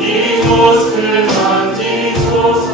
이곳을 만지소서.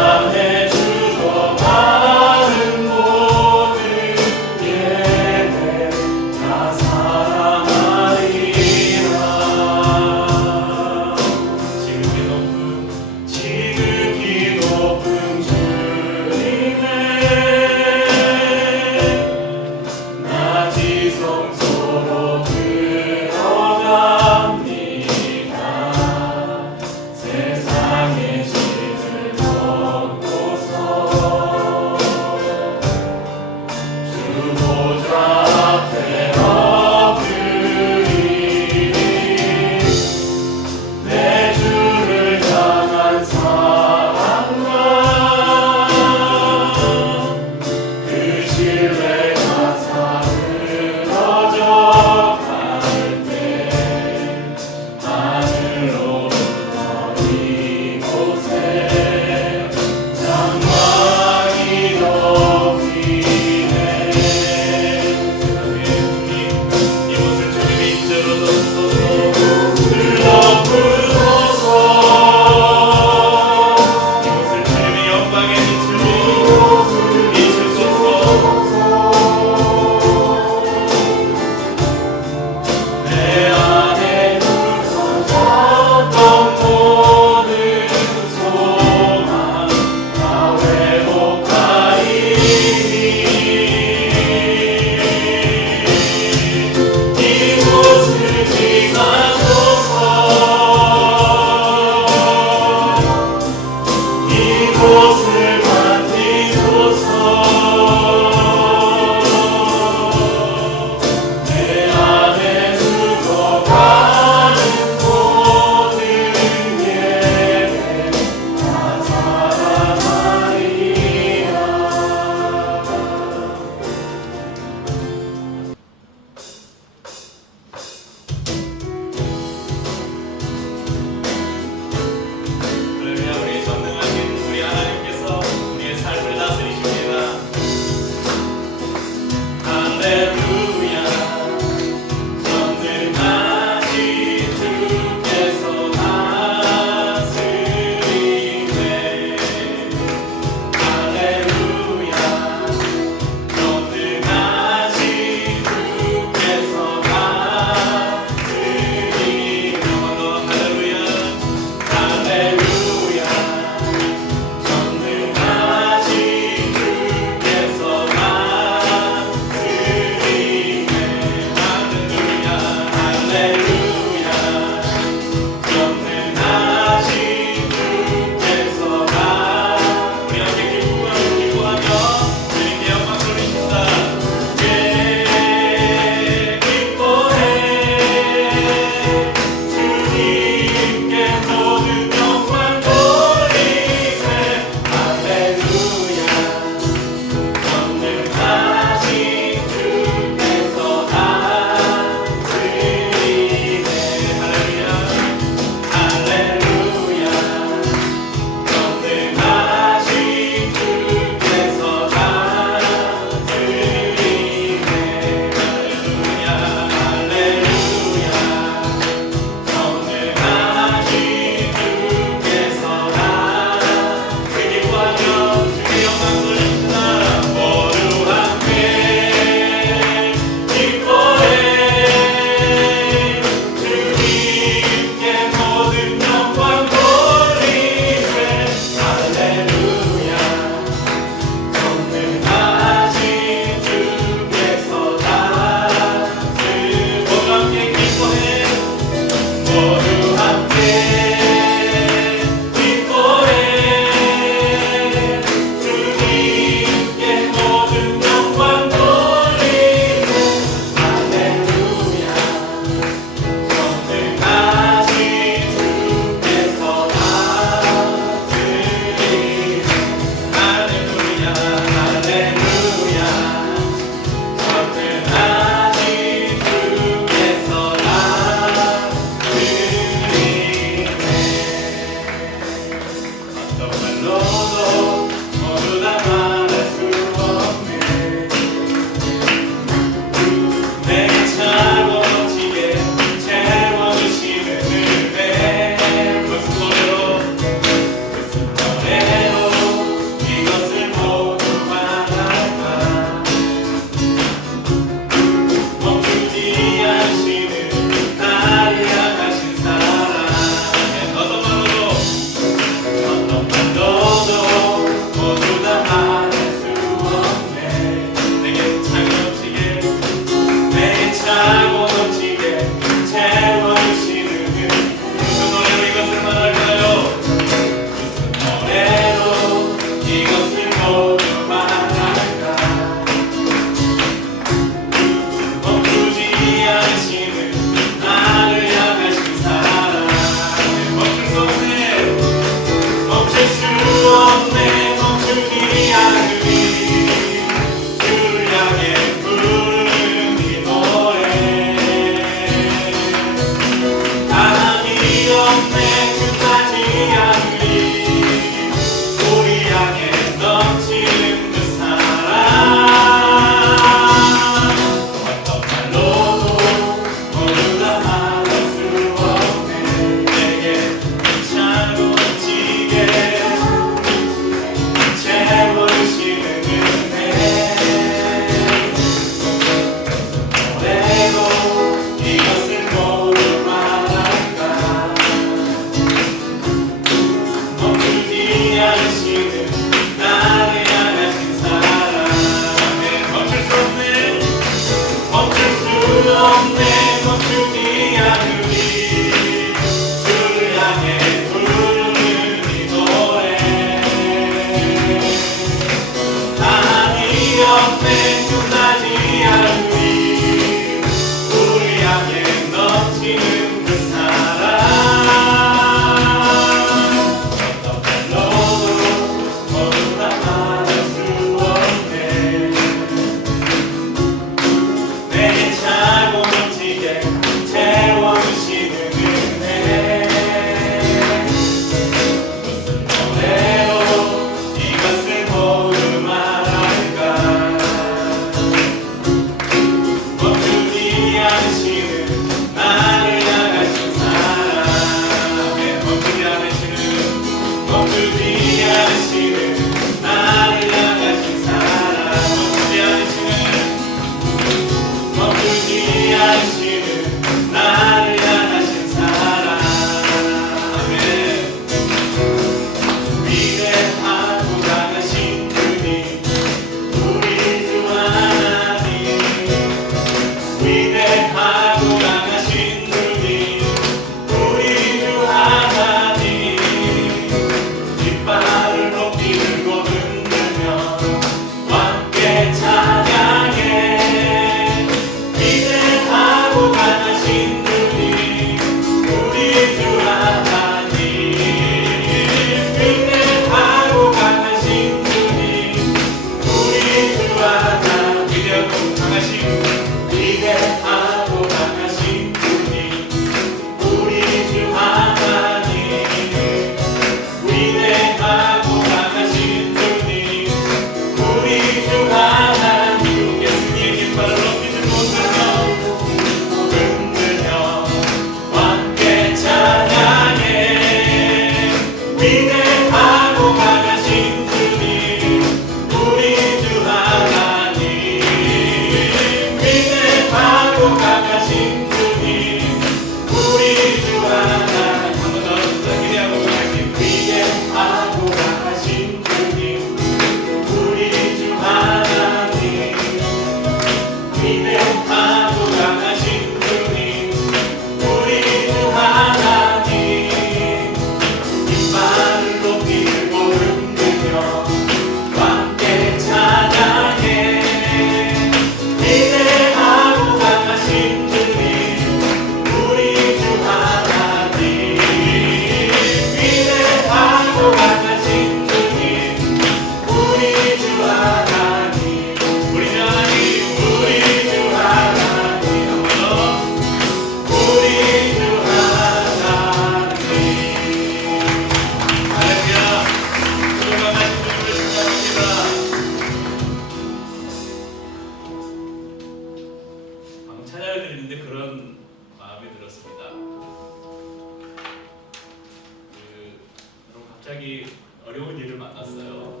갑자기 어려운 일을 만났어요.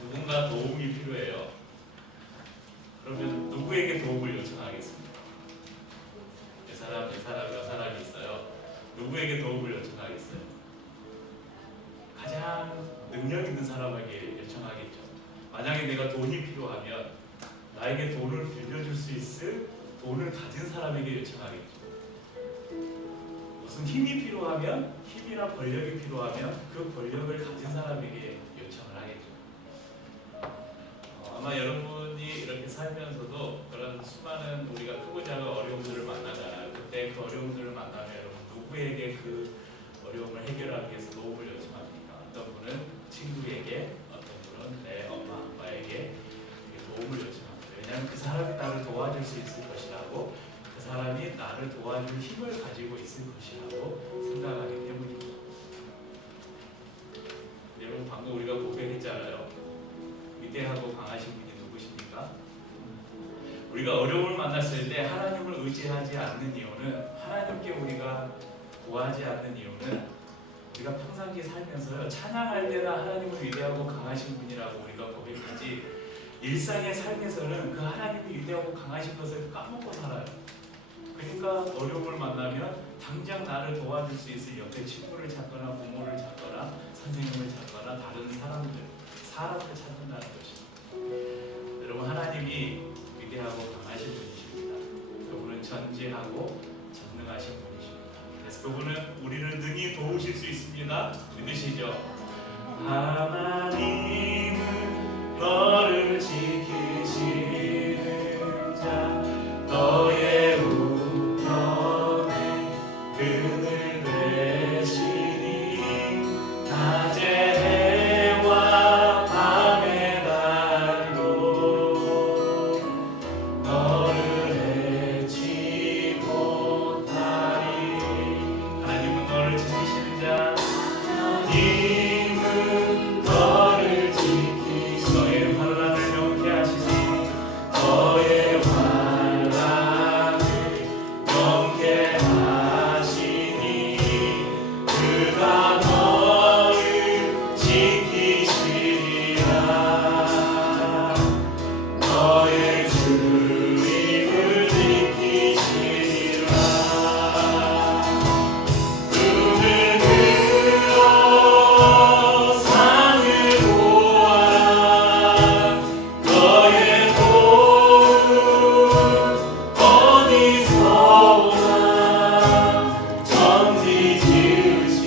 누군가 도움이 필요해요. 그러면 누구에게 도움을 요청하겠습니까? 이 사람, 여 사람이 있어요. 누구에게 도움을 요청하겠어요? 가장 능력 있는 사람에게 요청하겠죠. 만약에 내가 돈이 필요하면 나에게 돈을 빌려줄 수 있을 돈을 가진 사람에게 요청하겠죠. 무슨 힘이 필요하면, 힘이나 권력이 필요하면 그 권력을 가진 사람에게 요청을 하겠죠. 아마 여러분이 이렇게 살면서도 그런 수많은 우리가 크고 작은 어려움들을 만나잖아요. 그때 그 어려움들을 만나면 여러분 누구에게 그 어려움을 해결하기 위해서 도움을 요청합니까? 어떤 분은 친구에게, 어떤 분은 내 엄마 아빠에게 도움을 요청합니다. 왜냐하면 그 사람이 나를 도와줄 수 있을 것이라고, 그 사람이 나를 도와줄 힘을 가지고 있을 것이라고 생각하기 때문입니다. 여러분 방금 우리가 고백했잖아요. 위대하고 강하신 분이 누구십니까? 우리가 어려움을 만났을 때 하나님을 의지하지 않는 이유는, 하나님께 우리가 구하지 않는 이유는, 우리가 평상시에 살면서요 찬양할 때나 하나님을 위대하고 강하신 분이라고 우리가 고백하지, 일상의 삶에서는 그 하나님이 위대하고 강하신 것을 까먹고 살아요. 그러니까 어려움을 만나면 당장 나를 도와줄 수 있을 옆에 친구를 찾거나 부모를 찾거나 선생님을 찾거나 다른 사람을 찾는다는 것입니다. 여러분 하나님이 위대하고 강하신 분이십니다. 그분은 전지하고 전능하신 분이십니다. 그래서 그분은 우리를 능히 도우실 수 있습니다. 믿으시죠? 하나님은 너를 지키시는 자, 너의 우편에 그늘 되시니 낮에 해와 밤의 달도 너를 해치 못하리. 하나님은 너를 지키시는 자, 하나님은 너를 지키시니 너의 환난을 명케 하시니 너의 환난을 명케 하시니 그가 너를 지키시리라. 너의 주님을 지키시리라. 눈을 들어 산을 보아라. 너의 도움 어디서 오나. 천지 지으신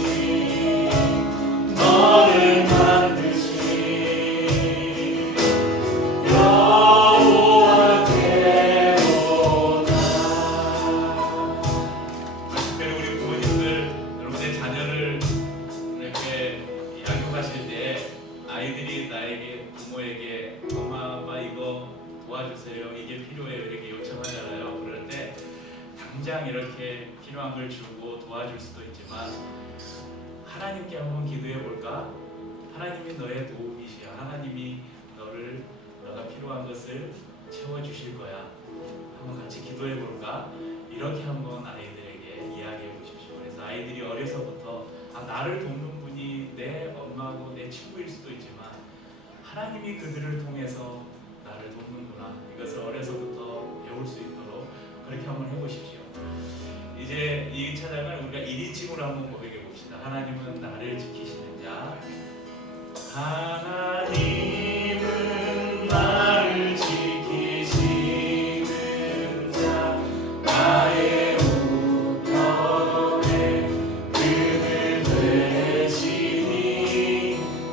너를 만드신 여호와께로다. 특별히 우리 부모님들, 여러분의 자녀를 이렇게 양육하실 때 아이들이 나에게, 부모에게 엄마 아빠 이거 도와주세요, 이게 필요해요 이렇게 요청하잖아요. 그럴 때 당장 이렇게 필요한 걸 주고 도와줄 수도 있지만 하나님께 한번 기도해 볼까? 하나님이 너의 도움이시야. 하나님이 너가 필요한 것을 채워주실 거야. 한번 같이 기도해 볼까? 이렇게 한번 아이들에게 이야기해 보십시오. 그래서 아이들이 어려서부터 나를 돕는 분이 내 엄마고 내 친구일 수도 있지만 하나님이 그들을 통해서 나를 돕는구나, 이것을 어려서부터 배울 수 있도록 그렇게 한번 해보십시오. 이제 이 찬양을 우리가 1인칭으로 한번 고백해 봅시다. 하나님은 나를 지키시는 자, 하나님은 나를 지키시는 자, 나의 우편에 그늘 되시니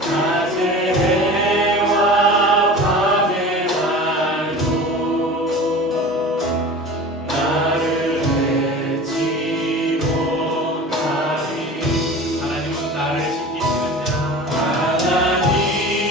낮에 해와 밤의 달도 나를 해치 못하리. 하나님은 나를 지키시는 자, 하나님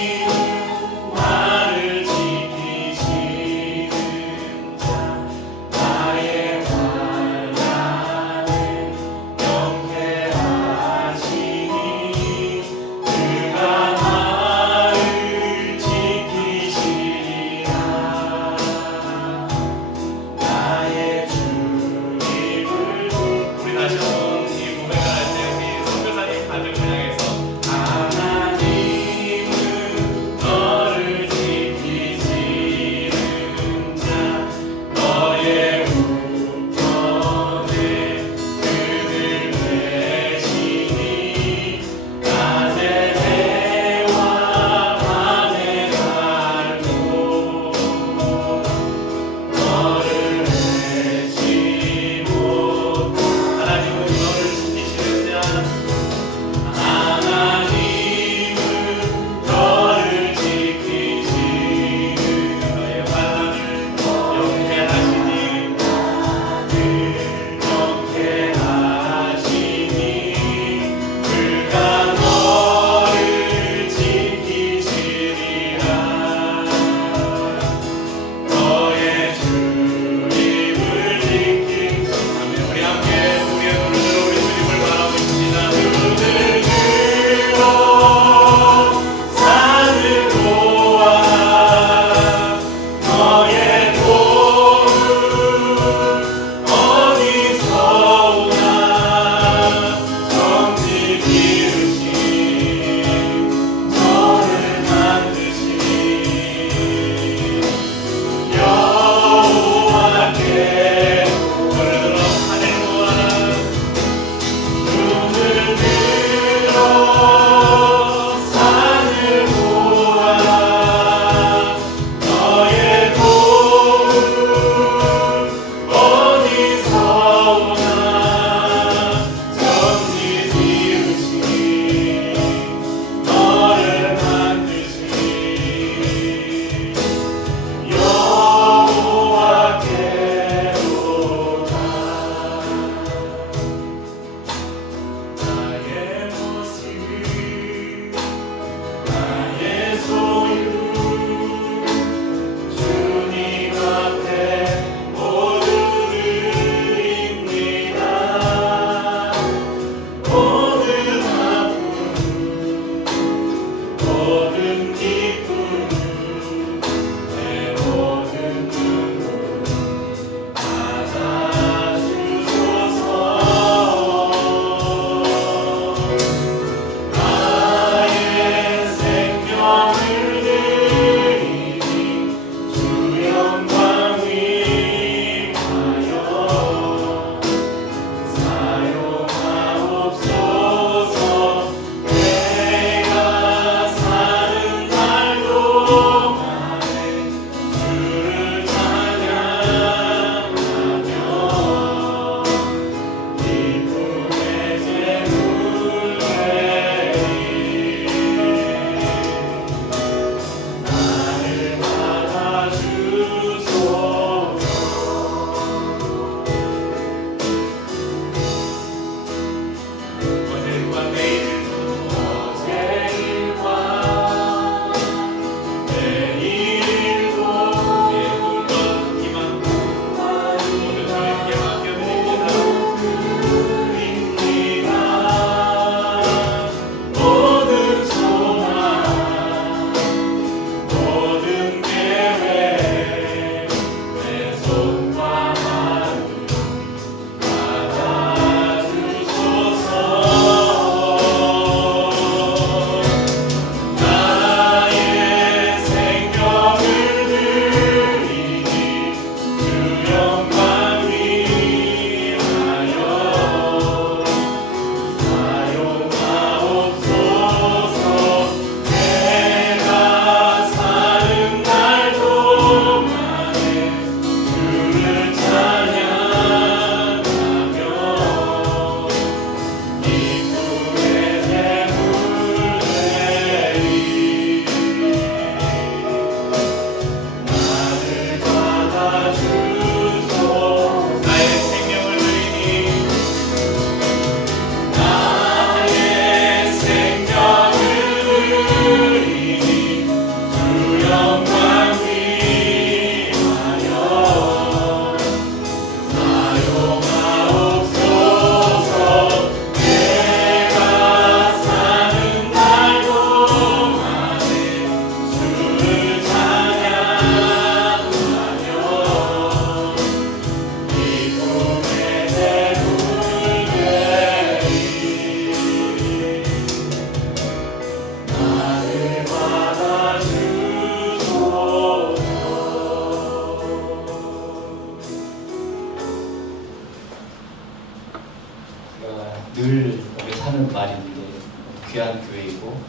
귀한 교회이고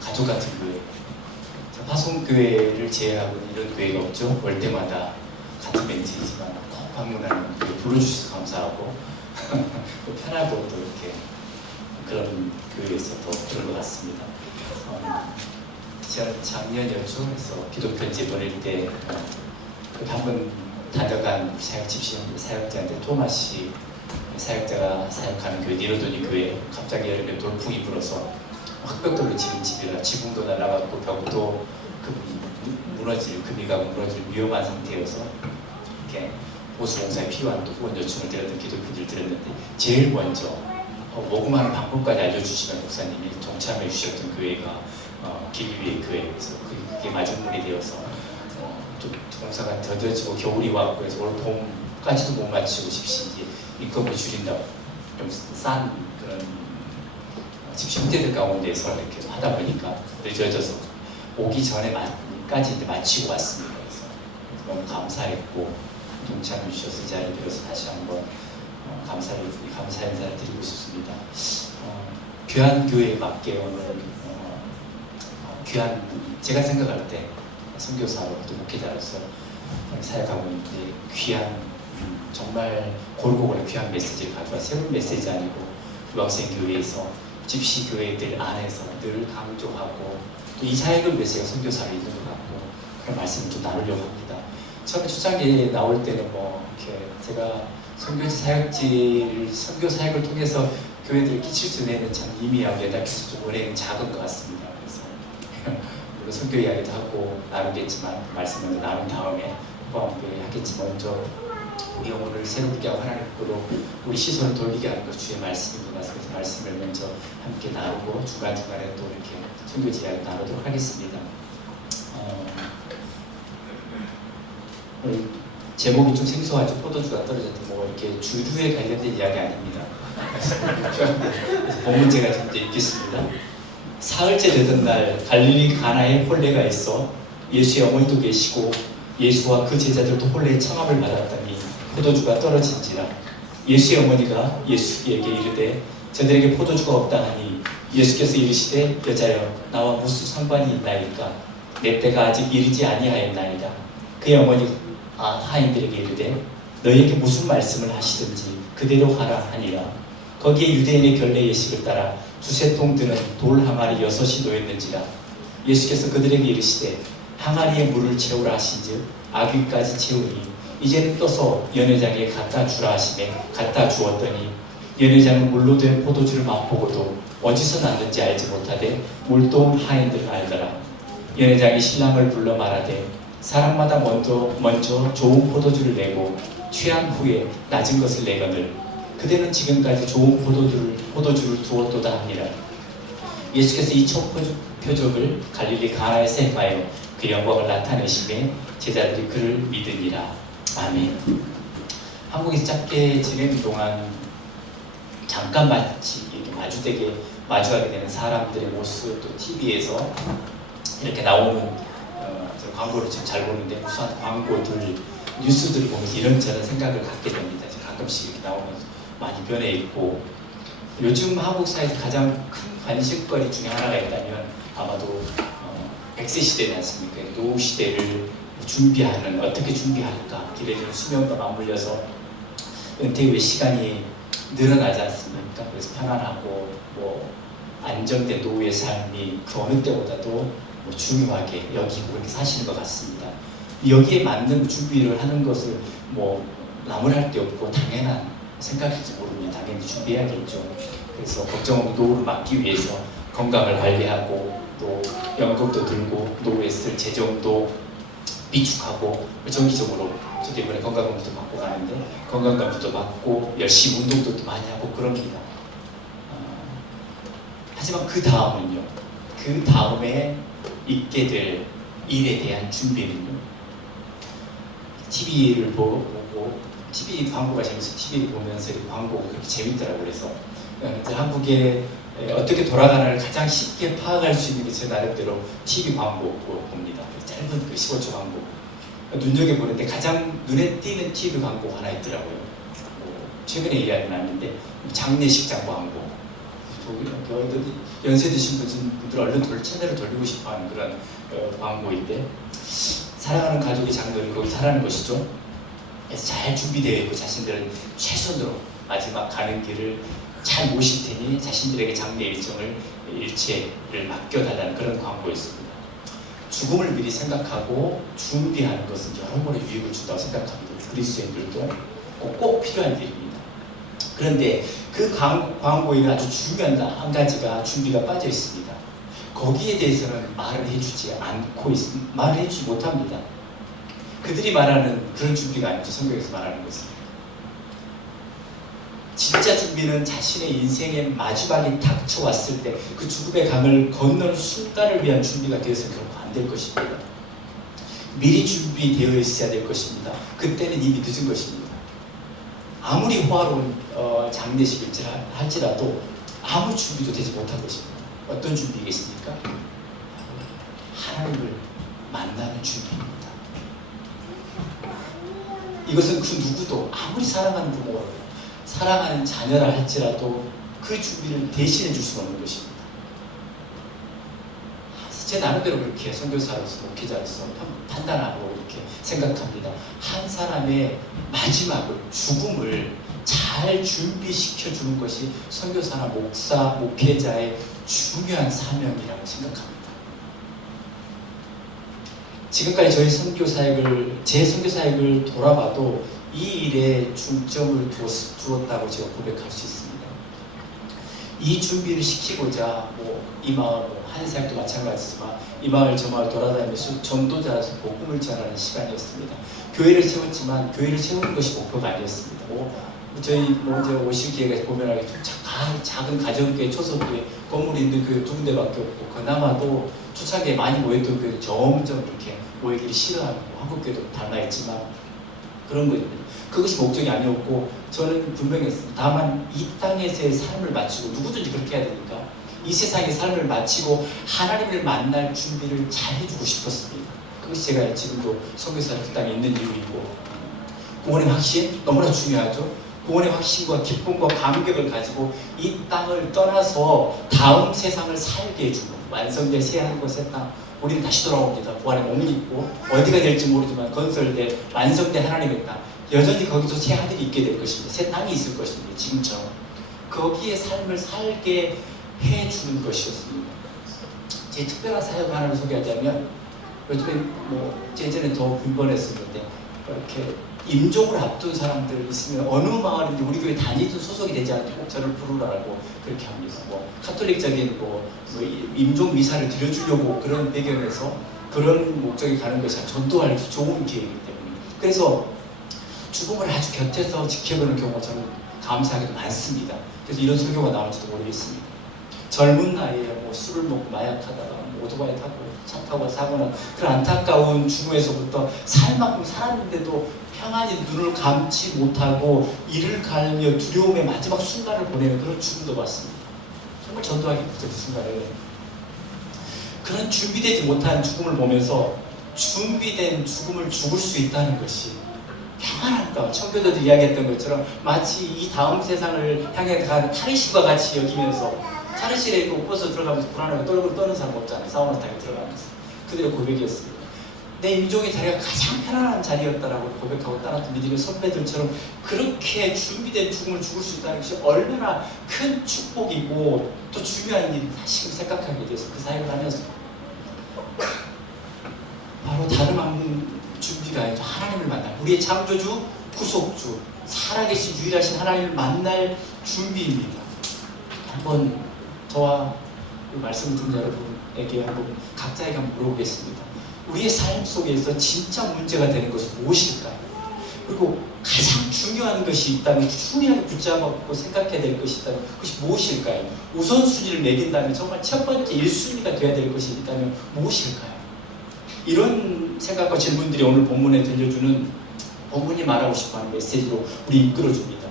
가족 같은 교회. 화성교회를 제외하고는 이런 교회가 없죠. 올 때마다 같은 멘트이지만 꼭 방문하는 교회 불러주셔서 감사하고 또 편하고 또 이렇게 그런 교회에서 더 그런 것 같습니다. 제가 작년이었죠. 그래서 기도 편지 보낼 때 한번 다녀간 사역 집신 사역자인데 토마시 사역자가 사역하는 교회 니로도니 교회 갑자기 여름에 돌풍이 불어서 흙벽돌로 지은 집이라 지붕도 날아갔고 벽도 금이가 무너질 위험한 상태여서 이렇게 보수공사에 필요한 또 후원 요청을 드렸던 기도 편지를 드렸는데 제일 먼저 모금하는 방법까지 알려주시는 목사님이 동참해 주셨던 교회가 길위의 교회에서 그게 마중물이 되어서 좀 공사가 더뎌지고 겨울이 왔고 해서 올 봄까지도 못 마치고 집신이 인건비 줄인다고 좀 싼 그런 집신대들 가운데서 이렇게 하다 보니까 늦어져서 오기 전에까지 이제 마치고 왔습니다. 그래서 너무 감사했고 동참해 주셔서 이 자리에 들어서 다시 한번 감사 인사를 드리고 싶습니다. 귀한 교회에 맞게 오늘 귀한 제가 생각할 때 선교사로 또 목회자로서 사역하고 있는데 귀한 정말 고루고루 귀한 메시지를 가져와 새로운 메시지 아니고 유학생 교회에서 집시 교회들 안에서 늘 강조하고 또 이 사역을 위해서 제가 선교사로 있는 것 같고 그런 말씀을 좀 나누려고 합니다. 처음에 초창기에 나올 때는 뭐 이렇게 제가 선교 사역을 통해서 교회들 끼칠 수 있는 참 의미하고 예답해서 좀 은혜는 작은 것 같습니다. 그래서 물론 선교 이야기도 하고 나누겠지만 말씀을 나눈 다음에 포함되어 하겠지만 먼저 우리 영혼을 새롭게 하고 하나님께로 우리 시선을 돌리게 하는 것 주의 말씀인 것 같아서 그 말씀을 먼저 함께 나누고 중간중간에 또 이렇게 선교지 이야기 나누도록 하겠습니다. 제목이 좀 생소하죠. 포도주가 떨어졌다. 뭐 이렇게 주류에 관련된 이야기 아닙니다. 본문제가 좀 읽겠습니다. 사흘째 되던 날 갈릴리 가나에 혼례가 있어 예수의 어머니도 계시고 예수와 그 제자들도 혼례의 청함을 받았더니 포도주가 떨어진지라. 예수의 어머니가 예수에게 이르되 저들에게 포도주가 없다 하니 예수께서 이르시되 여자여 나와 무슨 상관이 있나이까 내 때가 아직 이르지 아니하였나이다. 그의 어머니가 하인들에게 이르되 너희에게 무슨 말씀을 하시든지 그대로 하라 하니라. 거기에 유대인의 결례 예식을 따라 두세 통 드는 돌 항아리 6이 놓였는지라. 예수께서 그들에게 이르시되 항아리에 물을 채우라 하신즉 아귀까지 채우니 이제는 떠서 연회장에 갖다 주라 하시매 갖다 주었더니 연회장은 물로 된 포도주를 맛보고도 어디서 났는지 알지 못하되 물동 하인들은 알더라. 연회장이 신랑을 불러 말하되 사람마다 먼저 좋은 포도주를 내고 취한 후에 낮은 것을 내거늘 그대는 지금까지 좋은 포도주를 두었도다 하니라. 예수께서 이 첫 표적을 갈릴리 가나에서 행하여 그 영광을 나타내시매 제자들이 그를 믿으니라. 아멘. 한국에서 짧게 지내는 동안 잠깐 마주하게 되는 사람들의 모습, 또 TV에서 이렇게 나오는 광고를 지금 잘 보는데 우수한 광고들, 뉴스들을 보면서 이런저런 생각을 갖게 됩니다. 가끔씩 이렇게 나오면서 많이 변해 있고 요즘 한국 사회에서 가장 큰 관심거리 중에 하나가 있다면 아마도 100세 시대지 않습니까? 노후 시대를 준비하는, 어떻게 준비할까? 길어지는 수명과 맞물려서 은퇴 후에 시간이 늘어나지 않습니까? 그래서 편안하고 안정된 노후의 삶이 그 어느 때보다도 중요하게 여기고 그렇게 사시는 것 같습니다. 여기에 맞는 준비를 하는 것을 나무랄 데 없고 당연한 생각일지 모릅니다. 당연히 준비해야겠죠. 그래서 걱정 없는 노후를 막기 위해서 건강을 관리하고 또 연금도 들고 노후에 쓸 재정도 비축하고 정기적으로 저도 이번에 건강검진도 받고 가는데 건강검진도 받고 열심히 운동도 또 많이 하고 그럽니다. 하지만 그 다음은요. 그 다음에 있게 될 일에 대한 준비는요. TV를 보고 TV 광고가 재밌어서 TV 보면서 광고가 그렇게 재밌더라고요. 그래서 한국에 어떻게 돌아가는를 가장 쉽게 파악할 수 있는 게 제 나름대로 TV 광고 봅니다. 짧은 그 15초 광고 눈여겨보는데 가장 눈에 띄는 TV 광고 하나 있더라고요. 최근에 일이 났는데 장례식장 광고 어디 연세 드신 분들 얼른 채널을 돌리고 싶어하는 그런 광고인데, 사랑하는 가족이 장로를 거기 사랑하는 것이죠. 그래서 잘 준비되어 있고 자신들은 최선으로 마지막 가는 길을 잘 모실 테니 자신들에게 장례 일체를 맡겨달라는 그런 광고였습니다. 죽음을 미리 생각하고 준비하는 것은 여러모로 유익을 준다고 생각합니다. 그리스도인들도 꼭 필요한 일입니다. 그런데 그 광고에 아주 중요한 한 가지가 준비가 빠져 있습니다. 거기에 대해서는 말을 해주지 못합니다. 그들이 말하는 그런 준비가 아니죠. 성경에서 말하는 것은. 진짜 준비는 자신의 인생의 마지막이 닥쳐왔을 때 그 죽음의 강을 건너는 순간을 위한 준비가 되어서 결코 안 될 것입니다. 미리 준비되어 있어야 될 것입니다. 그때는 이미 늦은 것입니다. 아무리 호화로운 장례식일지 할지라도 아무 준비도 되지 못한 것입니다. 어떤 준비겠습니까? 하나님을 만나는 준비입니다. 이것은 그 누구도 아무리 사랑하는 부모가 사랑하는 자녀라 할지라도 그 준비를 대신해 줄 수 없는 것입니다. 제 나름대로 그렇게 선교사로서 목회자로서 판단하고 이렇게 생각합니다. 한 사람의 마지막을, 죽음을 잘 준비시켜 주는 것이 선교사나 목사, 목회자의 중요한 사명이라고 생각합니다. 지금까지 제 선교 사역을 돌아봐도 이 일에 중점을 두었다고 제가 고백할 수 있습니다. 이 준비를 시키고자 이 마을 한사역도 마찬가지지만 이 마을 저 마을 돌아다니면서 전도자로서 복음을 전하는 시간이었습니다. 교회를 세웠지만 교회를 세우는 것이 목표가 아니었습니다. 저희 이제 오실 기회가 보면 작은 가정교회, 초소교회, 건물이 있는 교회 두 군데밖에 없고, 그나마도 초창기에 많이 모였던 교회는 점점 이렇게 모이기를 싫어하고, 한국교회도 달라했지만 그런 거입니다. 그것이 목적이 아니었고, 저는 분명히 했습니다. 다만 이 땅에서의 삶을 마치고, 누구든지 그렇게 해야 되니까 이 세상의 삶을 마치고 하나님을 만날 준비를 잘 해주고 싶었습니다. 그것이 제가 지금도 선교사로 그 땅에 있는 이유이고, 구원의 확신 너무나 중요하죠. 구원의 확신과 기쁨과 감격을 가지고 이 땅을 떠나서 다음 세상을 살게 해주고, 완성된 새 하늘과 새 땅, 우리는 다시 돌아옵니다. 부활의 몸을 입고 어디가 될지 모르지만 건설된 완성된 하나님의 땅, 여전히 거기서 새 하늘이 있게 될 것입니다. 새 땅이 있을 것입니다. 지금처럼 거기에 삶을 살게 해주는 것이었습니다. 제 특별한 사역 하나를 소개하자면, 요즘에 예전에 더 빈번했었는데 이렇게 임종을 앞둔 사람들 있으면 어느 마을인지 우리 교회 다니든 소속이 되지 않아도 꼭 저를 부르라고 그렇게 합니다. 카톨릭적인 임종 미사를 드려주려고 그런 배경에서 그런 목적이 가는 것이 전도할 좋은 기회이기 때문에, 그래서 죽음을 아주 곁에서 지켜보는 경우가 저는 감사하게도 많습니다. 그래서 이런 설교가 나올지도 모르겠습니다. 젊은 나이에 술을 먹고 마약하다가 오토바이 타고 차 타고 사고는 그런 안타까운 죽음에서부터 살 만큼 살았는데도 평안히 눈을 감지 못하고 이를 갈며 두려움의 마지막 순간을 보내는 그런 죽음도 봤습니다. 정말 전도하기 부족한 순간을, 그런 준비되지 못한 죽음을 보면서 준비된 죽음을 죽을 수 있다는 것이 평안한가, 청교도들 이야기했던 것처럼 마치 이 다음 세상을 향해 가는 탈의실과 같이 여기면서, 탈의실에 있고 버스 들어가면서 불안하게 떨고 떠는 사람 없잖아요. 사우나 타게 들어가면서. 그들의 고백이었습니다. 내 임종의 자리가 가장 편안한 자리였다라고 고백하고 따랐던 믿음의 선배들처럼 그렇게 준비된 죽음을 죽을 수 있다는 것이 얼마나 큰 축복이고 또 중요한 일이 다시금 생각하게 돼서 그 사역을 하면서 바로 다른 아무 준비가 아니죠. 하나님을 만날, 우리의 창조주, 구속주, 살아계신 유일하신 하나님을 만날 준비입니다. 한번 저와 이 말씀을 듣는 여러분에게 한번 각자에게 한번 물어보겠습니다. 우리의 삶 속에서 진짜 문제가 되는 것은 무엇일까요? 그리고 가장 중요한 것이 있다면, 중요하게 붙잡고 생각해야 될 것이 있다면 그것이 무엇일까요? 우선순위를 매긴다면 정말 첫 번째 1순위가 되어야 될 것이 있다면 무엇일까요? 이런 생각과 질문들이 오늘 본문에 들려주는, 본문이 말하고 싶어하는 메시지로 우리 이끌어줍니다.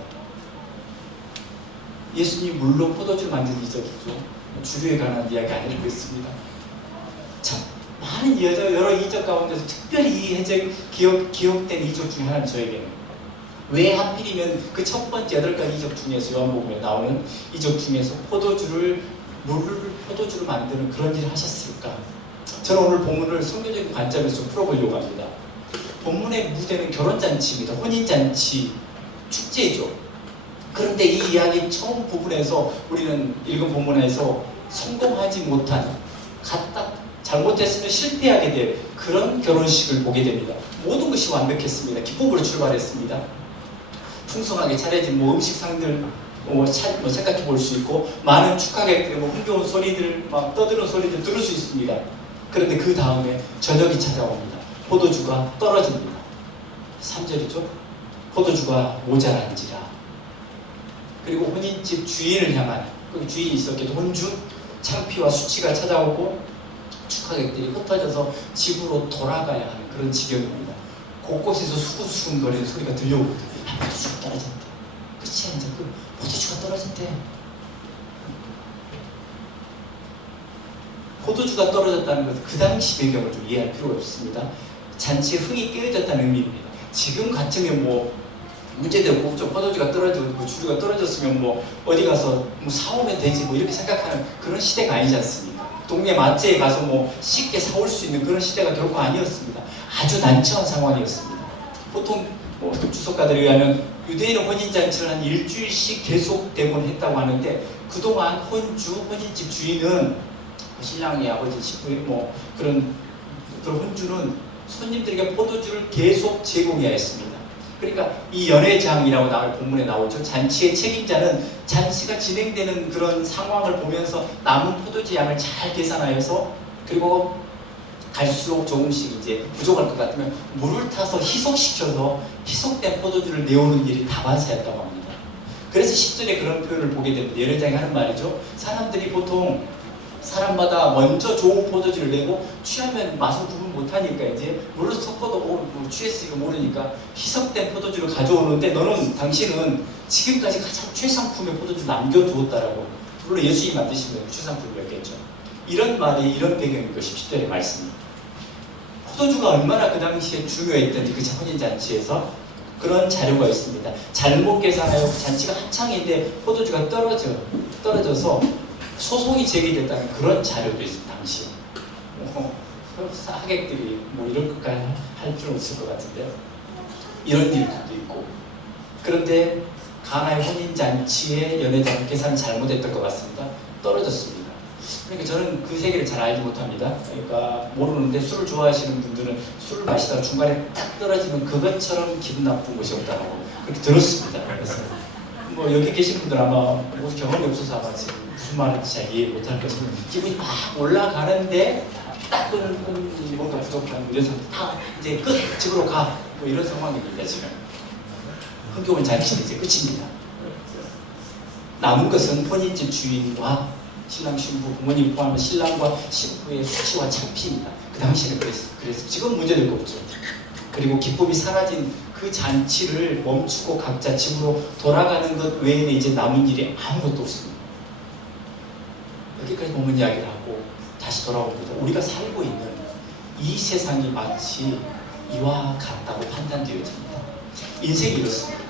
예수님 물로 포도주를 만든 이적이죠. 주류에 관한 이야기 아니고 있습니다. 참 많은 여러 이적 가운데서 특별히 이 기억된 이적 중에 하나는 저에게는 왜 하필이면 그 첫 번째 8가지 이적 중에서 요한복음에 나오는 이적 중에서 포도주를 만드는 그런 일을 하셨을까? 저는 오늘 본문을 성경적인 관점에서 풀어보려고 합니다. 본문의 무대는 결혼잔치입니다. 혼인잔치 축제죠. 그런데 이 이야기 처음 부분에서 우리는 읽은 본문에서 성공하지 못한, 갔다 잘못했으면 실패하게 될 그런 결혼식을 보게 됩니다. 모든 것이 완벽했습니다. 기쁨으로 출발했습니다. 풍성하게 차려진 음식상들 생각해 볼 수 있고, 많은 축하객들의 흥겨운 소리들, 막 떠드는 소리들 들을 수 있습니다. 그런데 그 다음에 저녁이 찾아옵니다. 포도주가 떨어집니다. 3절이죠. 포도주가 모자란지라. 그리고 혼인집 주인을 향한, 그 주인이 있었겠죠. 혼주, 창피와 수치가 찾아오고 축하객들이 흩어져서 집으로 돌아가야 하는 그런 지경입니다. 곳곳에서 수근수근거리는 소리가 들려오거든요. 포도주가 떨어졌대. 그치? 이제 그 포도주가 떨어졌대. 포도주가 떨어졌다는 것은 그 당시 배경을 좀 이해할 필요가 없습니다. 잔치에 흥이 깨어졌다는 의미입니다. 지금 같으면 문제되고 없죠. 포도주가 떨어지고 주류가 떨어졌으면 어디 가서 사오면 되지 이렇게 생각하는 그런 시대가 아니지 않습니까? 동네 마트에 가서 쉽게 사올 수 있는 그런 시대가 결코 아니었습니다. 아주 난처한 상황이었습니다. 보통 주석가들에 의하면 유대인은 혼인잔치를 한 일주일씩 계속되곤 했다고 하는데, 그동안 혼인집 주인은 신랑의 아버지, 식구의 그런 혼주는 손님들에게 포도주를 계속 제공해야 했습니다. 그러니까 이 연회장이라고 본문에 나오죠. 잔치의 책임자는 잔치가 진행되는 그런 상황을 보면서 남은 포도주 양을 잘 계산하여서, 그리고 갈수록 조금씩 이제 부족할 것 같으면 물을 타서 희석시켜서 희석된 포도주를 내오는 일이 다반사였다고 합니다. 그래서 10절에 그런 표현을 보게 됩니다. 연회장이 하는 말이죠. 사람들이 보통 사람마다 먼저 좋은 포도주를 내고 취하면 맛을 구분 못하니까 이제 물을 섞어도 취했으니까 모르니까 희석된 포도주를 가져오는데, 당신은 지금까지 가장 최상품의 포도주를 남겨두었다라고. 물론 예수님이 만드시면 최상품이었겠죠. 이런 말이 이런 배경인 것이 10절의 말씀입니다. 포도주가 얼마나 그 당시에 중요했던지, 그 혼인잔치에서 그런 자료가 있습니다. 잘못 계산하여 잔치가 한창인데 포도주가 떨어져서 소송이 제기됐다는 그런 자료도 있습니다. 당시에. 하객들이 이럴 것까지 할 필요는 없을 것 같은데요. 이런 일들도 있고. 그런데 가나의 혼인잔치의 연회장 계산은 잘못했던 것 같습니다. 떨어졌습니다. 그러니까 저는 그 세계를 잘 알지 못합니다. 그러니까 모르는데, 술을 좋아하시는 분들은 술을 마시다가 중간에 딱 떨어지면 그것처럼 기분 나쁜 것이 없다고 그렇게 들었습니다. 그래서 여기 계신 분들 아마 경험이 없어서 아마 지금 무슨 말인지 잘 이해 못할 것같습니다. 기분이 막 올라가는데 딱 뭔가 부족한 이래서 다 이제 끝, 집으로 가, 이런 상황입니다. 지금 흥겨운 잔치는 이제 끝입니다. 남은 것은 혼인집 주인과 신랑 신부, 부모님 포함한 신랑과 신부의 수치와 창피입니다. 그 당시에는 그래서 지금 문제될 거 없죠. 그리고 기쁨이 사라진 그 잔치를 멈추고 각자 집으로 돌아가는 것 외에는 이제 남은 일이 아무것도 없습니다. 여기까지 본문 이야기를 하고 다시 돌아옵니다. 우리가 살고 있는 이 세상이 마치 이와 같다고 판단되어집니다. 인생이 이렇습니다.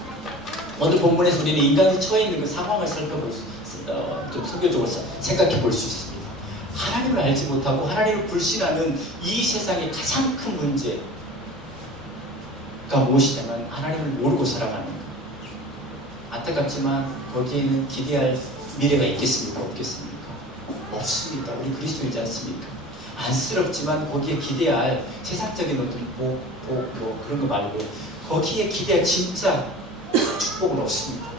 오늘 본문에서 우리는 인간이 처해 있는 그 상황을 살펴볼 수, 좀 성경적으로 생각해 볼 수 있습니다. 하나님을 알지 못하고 하나님을 불신하는 이 세상의 가장 큰 문제가 무엇이냐면 하나님을 모르고 살아가는 것. 안타깝지만 거기에는 기대할 미래가 있겠습니까? 없겠습니까? 없습니다. 우리 그리스도이지 않습니까? 안쓰럽지만 거기에 기대할 세상적인 어떤 복, 그런 거 말고 거기에 기대할 진짜 축복은 없습니다.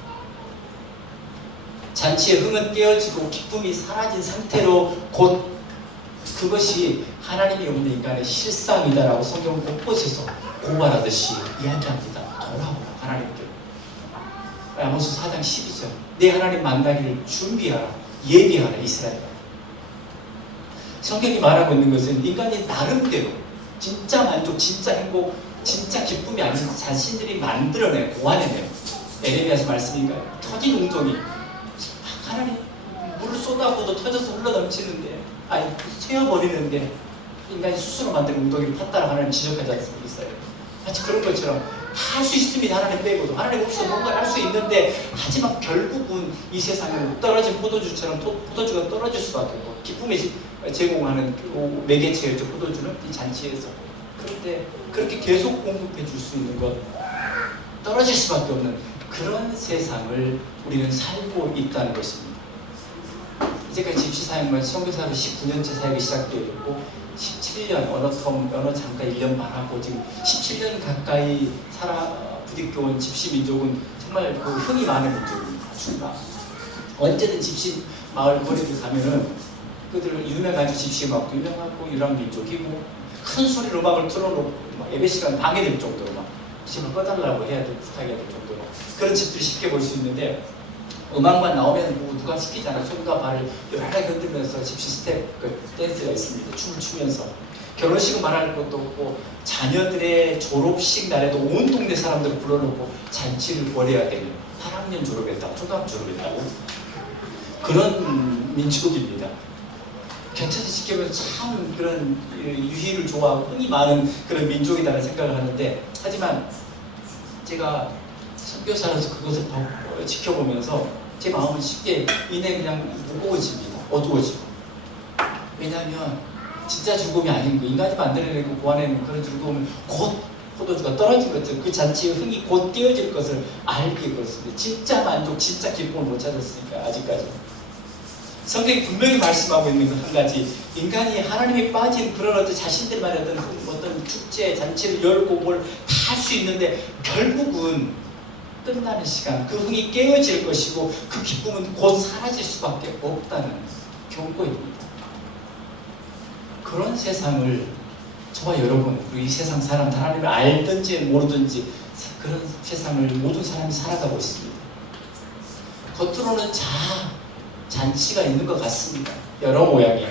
잔치의 흥은 깨어지고 기쁨이 사라진 상태로 곧 그것이 하나님이 없는 인간의 실상이다라고 성경은 곳곳에서 고발하듯이 이야기합니다. 돌아오라 하나님께. 아모스 4장 12절 내 하나님 만나기를 준비하라, 예비하라 이스라엘. 성경이 말하고 있는 것은 인간이 나름대로 진짜 만족, 진짜 행복, 진짜 기쁨이 아닌 자신들이 만들어내, 고안해내요. 에레미야서 말씀인가요? 터진 웅덩이, 하나님 물을 쏟아부어도 터져서 흘러넘치는데, 새어버리는데 인간이 스스로 만든 웅덩이를 팠다라 하나님 지적하지 않습니까? 있어요. 마치 그런 것처럼 다 할 수 있습니다. 하나님 빼고도. 하나님 없어 뭔가를 할 수 있는데, 하지만 결국은 이 세상은 떨어진 포도주처럼 포도주가 떨어질 수밖에 없고, 기쁨이 제공하는 그 매개체였죠. 포도주는 이 잔치에서. 그런데 그렇게 계속 공급해 줄 수 있는 것, 떨어질 수밖에 없는 그런 세상을 우리는 살고 있다는 것입니다. 이제까지 집시 사역만 선교사로 19년째 사역이 시작되어 있고, 17년 언어 잠깐 1년 반 하고 지금 17년 가까이 부딪혀온 집시 민족은 정말 그 흥이 많은 민족입니다. 출마. 언제든 집시 마을 거리들 가면은 그들 유명한 집시 음악도 유명하고 유랑 민족이고, 큰 소리로 음악을 틀어놓고 막 예배 시간 방해될 정도로 막 집을 꺼달라고 해야 될 부탁해야 될 정도로 그런 집들이 쉽게 볼 수 있는데, 음악만 나오면 뭐 누가 시키잖아. 손과 발을 요란하게 흔들면서 집시 스텝 댄스가 있습니다. 춤을 추면서 결혼식은 말할 것도 없고, 자녀들의 졸업식 날에도 온 동네 사람들을 불러놓고 잔치를 벌여야 되는 8학년 졸업했다고, 초등학교 졸업했다고, 그런 민족입니다. 곁에서 지켜보면 참 그런 유희를 좋아하고 흥이 많은 그런 민족이라는 생각을 하는데, 하지만 제가 선교사로서 그것을 지켜보면서 제 마음은 쉽게 이내 그냥 무거워집니다. 어두워지고. 왜냐하면 진짜 즐거움이 아닌 거, 인간이 만들어내고 고안해낸 그런 즐거움은 곧 포도주가 떨어진 것처럼 그 잔치의 흥이 곧 깨어질 것을 알게 그렇습니다. 진짜 만족, 진짜 기쁨을 못 찾았으니까 아직까지. 성경이 분명히 말씀하고 있는 것 한 가지, 인간이 하나님이 빠진 그런 어떤 자신들만의 어떤 축제, 잔치를 열고 뭘 다 할 수 있는데, 결국은 끝나는 시간 그 흥이 깨어질 것이고 그 기쁨은 곧 사라질 수밖에 없다는 경고입니다. 그런 세상을 저와 여러분, 그리고 이 세상 사람, 하나님을 알든지 모르든지 그런 세상을 모든 사람이 살아가고 있습니다. 겉으로는 잔치가 있는 것 같습니다. 여러 모양이.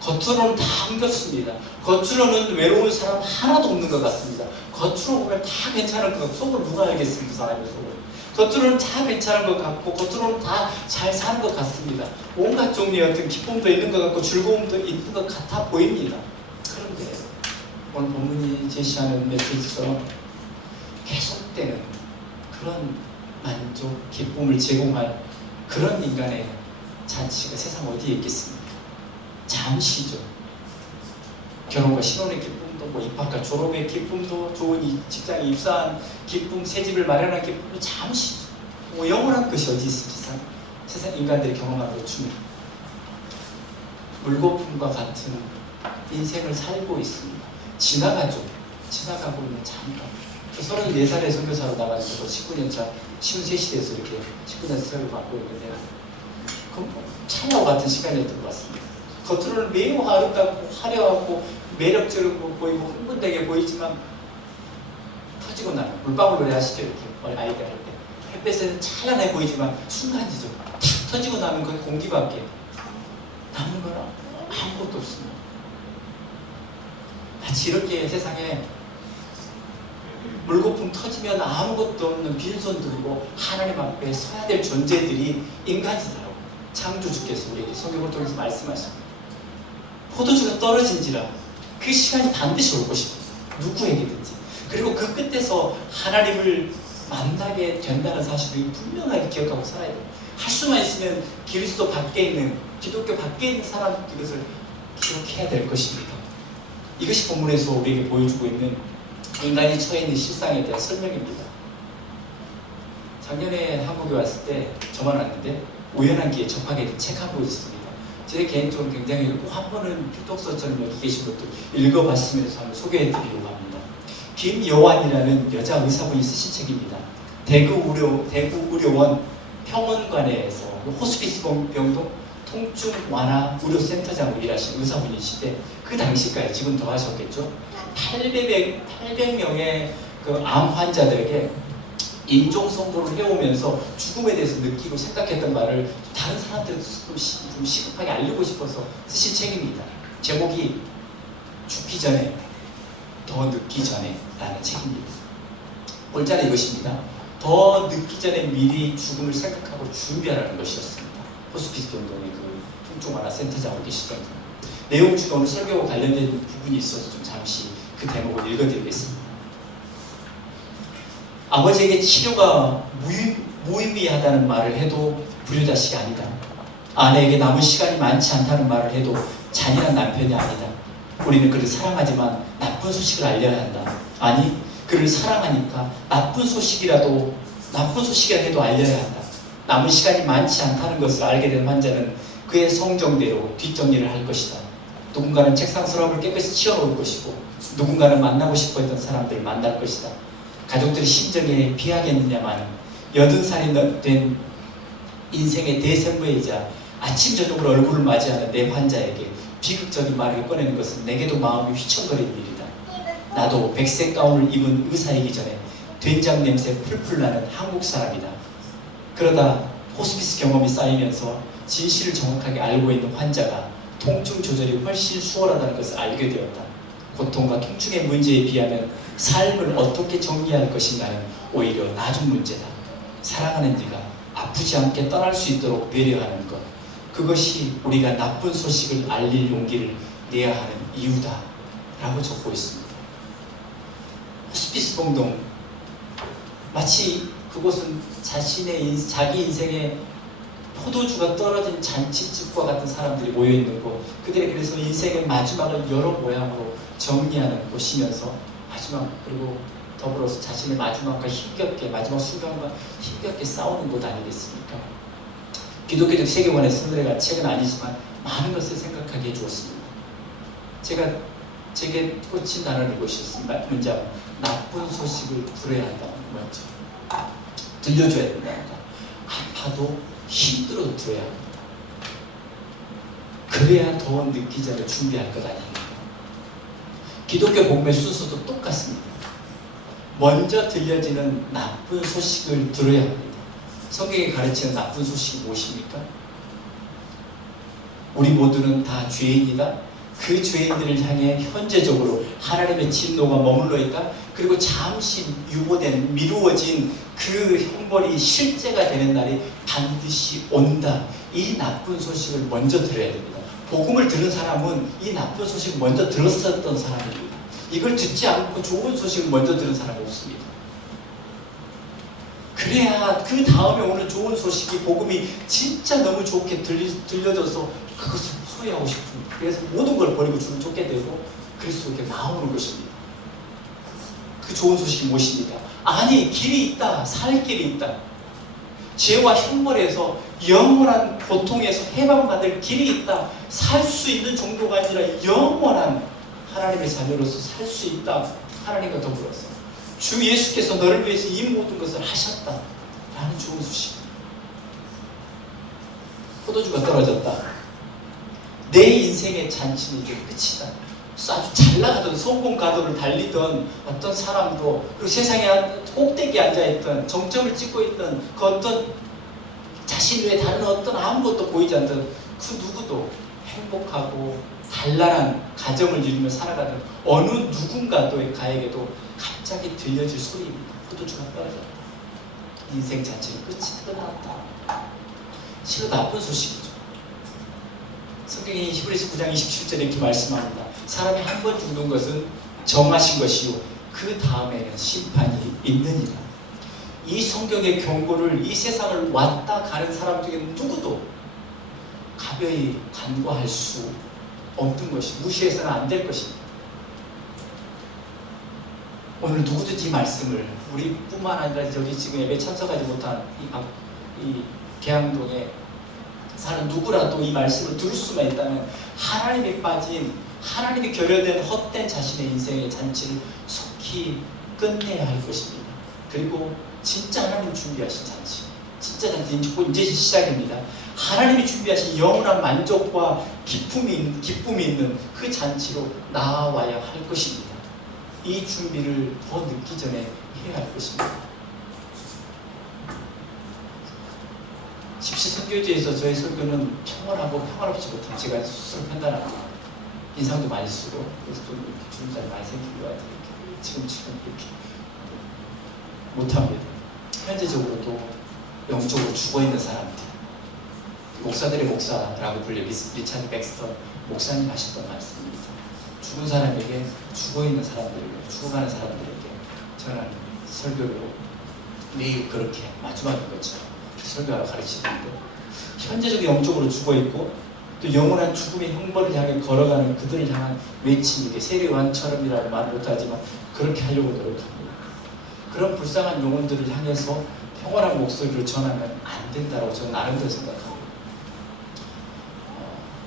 겉으로는 다 한겹습니다. 겉으로는 외로운 사람 하나도 없는 것 같습니다. 겉으로 보면 다 괜찮은 것 같고, 속을 누가 알겠습니까? 사람의 속을. 겉으로는 다 괜찮은 것 같고, 겉으로는 다 잘 사는 것 같습니다. 온갖 종류의 어떤 기쁨도 있는 것 같고 기쁨도 있는 것 같아 보입니다. 그런데 오늘 본문이 제시하는 메시지처럼 계속되는 그런 만족, 기쁨을 제공할 그런 인간의 잔치가 세상 어디에 있겠습니까? 잠시죠. 결혼과 신혼의 기쁨도, 뭐 입학과 졸업의 기쁨도, 좋은 직장에 입사한 기쁨, 새 집을 마련한 기쁨도 잠시죠. 뭐 영원한 것이 어디 있습니까? 세상 인간들이 경험하는 것중 물거품과 같은 인생을 살고 있습니다. 지나가죠. 지나가고 있는 잠깐. 저 34살에 선교사로 나가지고 19년차 53시대에서 이렇게 19년 세월을 받고 있는데, 차야와 같은 시간이었던 것 같습니다. 겉으로는 매우 아름답고 화려하고 매력적으로 보이고 흥분되게 보이지만, 터지고 나면 물방울 노래 하시죠? 이렇게 아이들 할 때 햇볕에는 찬란해 보이지만 순간이죠. 탁 터지고 나면 그 공기밖에 남은 건 아무것도 없습니다. 마치 이렇게 세상에 물거품 터지면 아무것도 없는 빈손들이고 하나님 앞에 서야 될 존재들이 인간이다라고 창조주께서 우리에게 성경을 통해서 말씀하십니다. 포도주가 떨어진지라 그 시간이 반드시 올 것입니다. 누구에게든지. 그리고 그 끝에서 하나님을 만나게 된다는 사실을 분명하게 기억하고 살아야 돼요. 할 수만 있으면 그리스도 밖에 있는, 기독교 밖에 있는 사람들 이것을 기억해야 될 것입니다. 이것이 본문에서 우리에게 보여주고 있는 인간이 처해 있는 실상에 대한 설명입니다. 작년에 한국에 왔을 때 저만 왔는데 우연한 기회에 접하게 된 책 한 권 있습니다. 제 개인적으로 굉장히 꼭 한 번은 필독서처럼 여기 계신 것도 읽어봤으면서 한번 소개해드리려고 합니다. 김여환이라는 여자 의사분이 쓰신 책입니다. 대구 의료원 평원관에서 호스피스 병동 통증 완화 의료센터장으로 일하신 의사분이신데, 그 당시까지, 지금 더 하셨겠죠? 800명의 그 암 환자들에게 임종 선고를 해오면서 죽음에 대해서 느끼고 생각했던 말을 다른 사람들한테 좀 시급하게 알리고 싶어서 쓰신 책입니다. 제목이 죽기 전에, 더 늦기 전에 라는 책입니다. 원자는 이것입니다. 더 늦기 전에 미리 죽음을 생각하고 준비하라는 것이었습니다. 호스피스 병동의 그 통증 완화 센터장으로 계시던 내용 중에 오늘 설교와 관련된 부분이 있어서 좀 잠시 그 대목을 읽어드리겠습니다. 아버지에게 치료가 무의미하다는 말을 해도 불효자식이 아니다. 아내에게 남은 시간이 많지 않다는 말을 해도 잔인한 남편이 아니다. 우리는 그를 사랑하지만 나쁜 소식을 알려야 한다. 아니, 그를 사랑하니까 나쁜 소식이라도 알려야 한다. 남은 시간이 많지 않다는 것을 알게 된 환자는 그의 성정대로 뒷정리를 할 것이다. 누군가는 책상 서랍을 깨끗이 치워놓을 것이고, 누군가는 만나고 싶어 했던 사람들을 만날 것이다. 가족들의 심정에 비하겠느냐마는 80살이 된 인생의 대생부이자 아침 저녁으로 얼굴을 맞이하는 내 환자에게 비극적인 말을 꺼내는 것은 내게도 마음이 휘청거리는 일이다. 나도 백색 가운을 입은 의사이기 전에 된장 냄새 풀풀 나는 한국 사람이다. 그러다 호스피스 경험이 쌓이면서 진실을 정확하게 알고 있는 환자가 통증 조절이 훨씬 수월하다는 것을 알게 되었다. 고통과 통증의 문제에 비하면 삶을 어떻게 정리할 것인가는 오히려 나중 문제다. 사랑하는 네가 아프지 않게 떠날 수 있도록 배려하는 것, 그것이 우리가 나쁜 소식을 알릴 용기를 내야 하는 이유다 라고 적고 있습니다. 호스피스 봉동, 마치 그곳은 자기 인생의 포도주가 떨어진 잔치집과 같은 사람들이 모여있는 곳, 그들의 그래서 인생의 마지막을 여러 모양으로 정리하는 곳이면서 마지막, 그리고 더불어서 자신의 마지막 순간과 힘겹게 싸우는 곳 아니겠습니까? 기독교적 세계관의 서술의 책은 아니지만 많은 것을 생각하게 해주었습니다. 제게 꽂힌 단어를 읽으셨습니다. 문장, 나쁜 소식을 들어야 한다는 거죠. 들려줘야 된다는 거. 아파도 힘들어도 들어야 합니다. 그래야 더 늦기 전에 준비할 것 아닙니까? 기독교 복음의 순서도 똑같습니다. 먼저 들려지는 나쁜 소식을 들어야 합니다. 성경이 가르치는 나쁜 소식이 무엇입니까? 우리 모두는 다 죄인이다. 그 죄인들을 향해 현재적으로 하나님의 진노가 머물러 있다. 그리고 잠시 유보된, 미루어진 그 형벌이 실제가 되는 날이 반드시 온다. 이 나쁜 소식을 먼저 들어야 됩니다. 복음을 들은 사람은 이 나쁜 소식을 먼저 들었었던 사람입니다. 이걸 듣지 않고 좋은 소식을 먼저 들은 사람이 없습니다. 그래야 그 다음에 오는 좋은 소식이, 복음이 진짜 너무 좋게 들려져서 그것을 소유하고 싶습니다. 그래서 모든 걸 버리고 주를 쫓게 되고 그리스도께 나오는 것입니다. 그 좋은 소식이 무엇입니까? 아니, 길이 있다. 살 길이 있다. 죄와 형벌에서 영원한 고통에서 해방받을 길이 있다. 살 수 있는 정도가 아니라 영원한 하나님의 자녀로서 살 수 있다. 하나님과 더불어서 주 예수께서 너를 위해서 이 모든 것을 하셨다 라는 좋은 소식. 포도주가 떨어졌다. 내 인생의 잔치는 이제 끝이다. 아주 잘 나가던 성공 가도를 달리던 어떤 사람도, 그리고 세상에 꼭대기에 앉아있던, 정점을 찍고 있던 그 어떤 자신 외에 다른 어떤 아무것도 보이지 않던 그 누구도 행복하고 단란한 가정을 이루며 살아가는 어느 누군가에게도 갑자기 들려질 소리입니다. 포도주가 떨어졌다. 인생 자체는 끝이 끝났다. 실로 나쁜 소식이죠. 성경이 히브리서 9장 27절에 이렇게 말씀합니다. 사람이 한 번 죽는 것은 정하신 것이요 그 다음에는 심판이 있느니라. 이 성경의 경고를 이 세상을 왔다 가는 사람 중에 누구도 가벼이 간과할 수 없는 것이, 무시해서는 안 될 것입니다. 오늘 누구든지 이 말씀을, 우리뿐만 아니라 저기 지금 예배 참석하지 못한 이 계양동에 사는 누구라도 이 말씀을 들을 수만 있다면 하나님이 빠진, 하나님이 결여된 헛된 자신의 인생의 잔치를 속히 끝내야 할 것입니다. 그리고 진짜 하나님 준비하신 잔치, 진짜 잔치 이제 시작입니다. 하나님이 준비하신 영원한 만족과 기쁨이 있는 그 잔치로 나아와야 할 것입니다. 이 준비를 더 늦기 전에 해야 할 것입니다. 십시선교제에서 저의 설교는 평온하고 평화롭지 못한, 제가 스스로 판단합니다. 인상도 많이 쓰고 그래서 좀 이렇게 주름살이 많이 생긴 것 같아요. 지금 이렇게 못합니다. 현재적으로도 영적으로 죽어있는 사람들, 목사들의 목사라고 불려 리차드 백스터 목사님 하셨던 말씀입니다. 죽은 사람에게, 죽어있는 사람들에게, 죽어가는 사람들에게 전하는 설교로 매일 그렇게 마주하는 거죠. 설교하러 가르치는데 현재적인 영적으로 죽어있고 또 영원한 죽음의 형벌을 향해 걸어가는 그들을 향한 외침이 게 세례요한처럼이라고 말을 못하지만 그렇게 하려고 노력합니다. 그런 불쌍한 영혼들을 향해서 평온한 목소리를 전하면 안 된다고 저는 나름대로 생각합니다.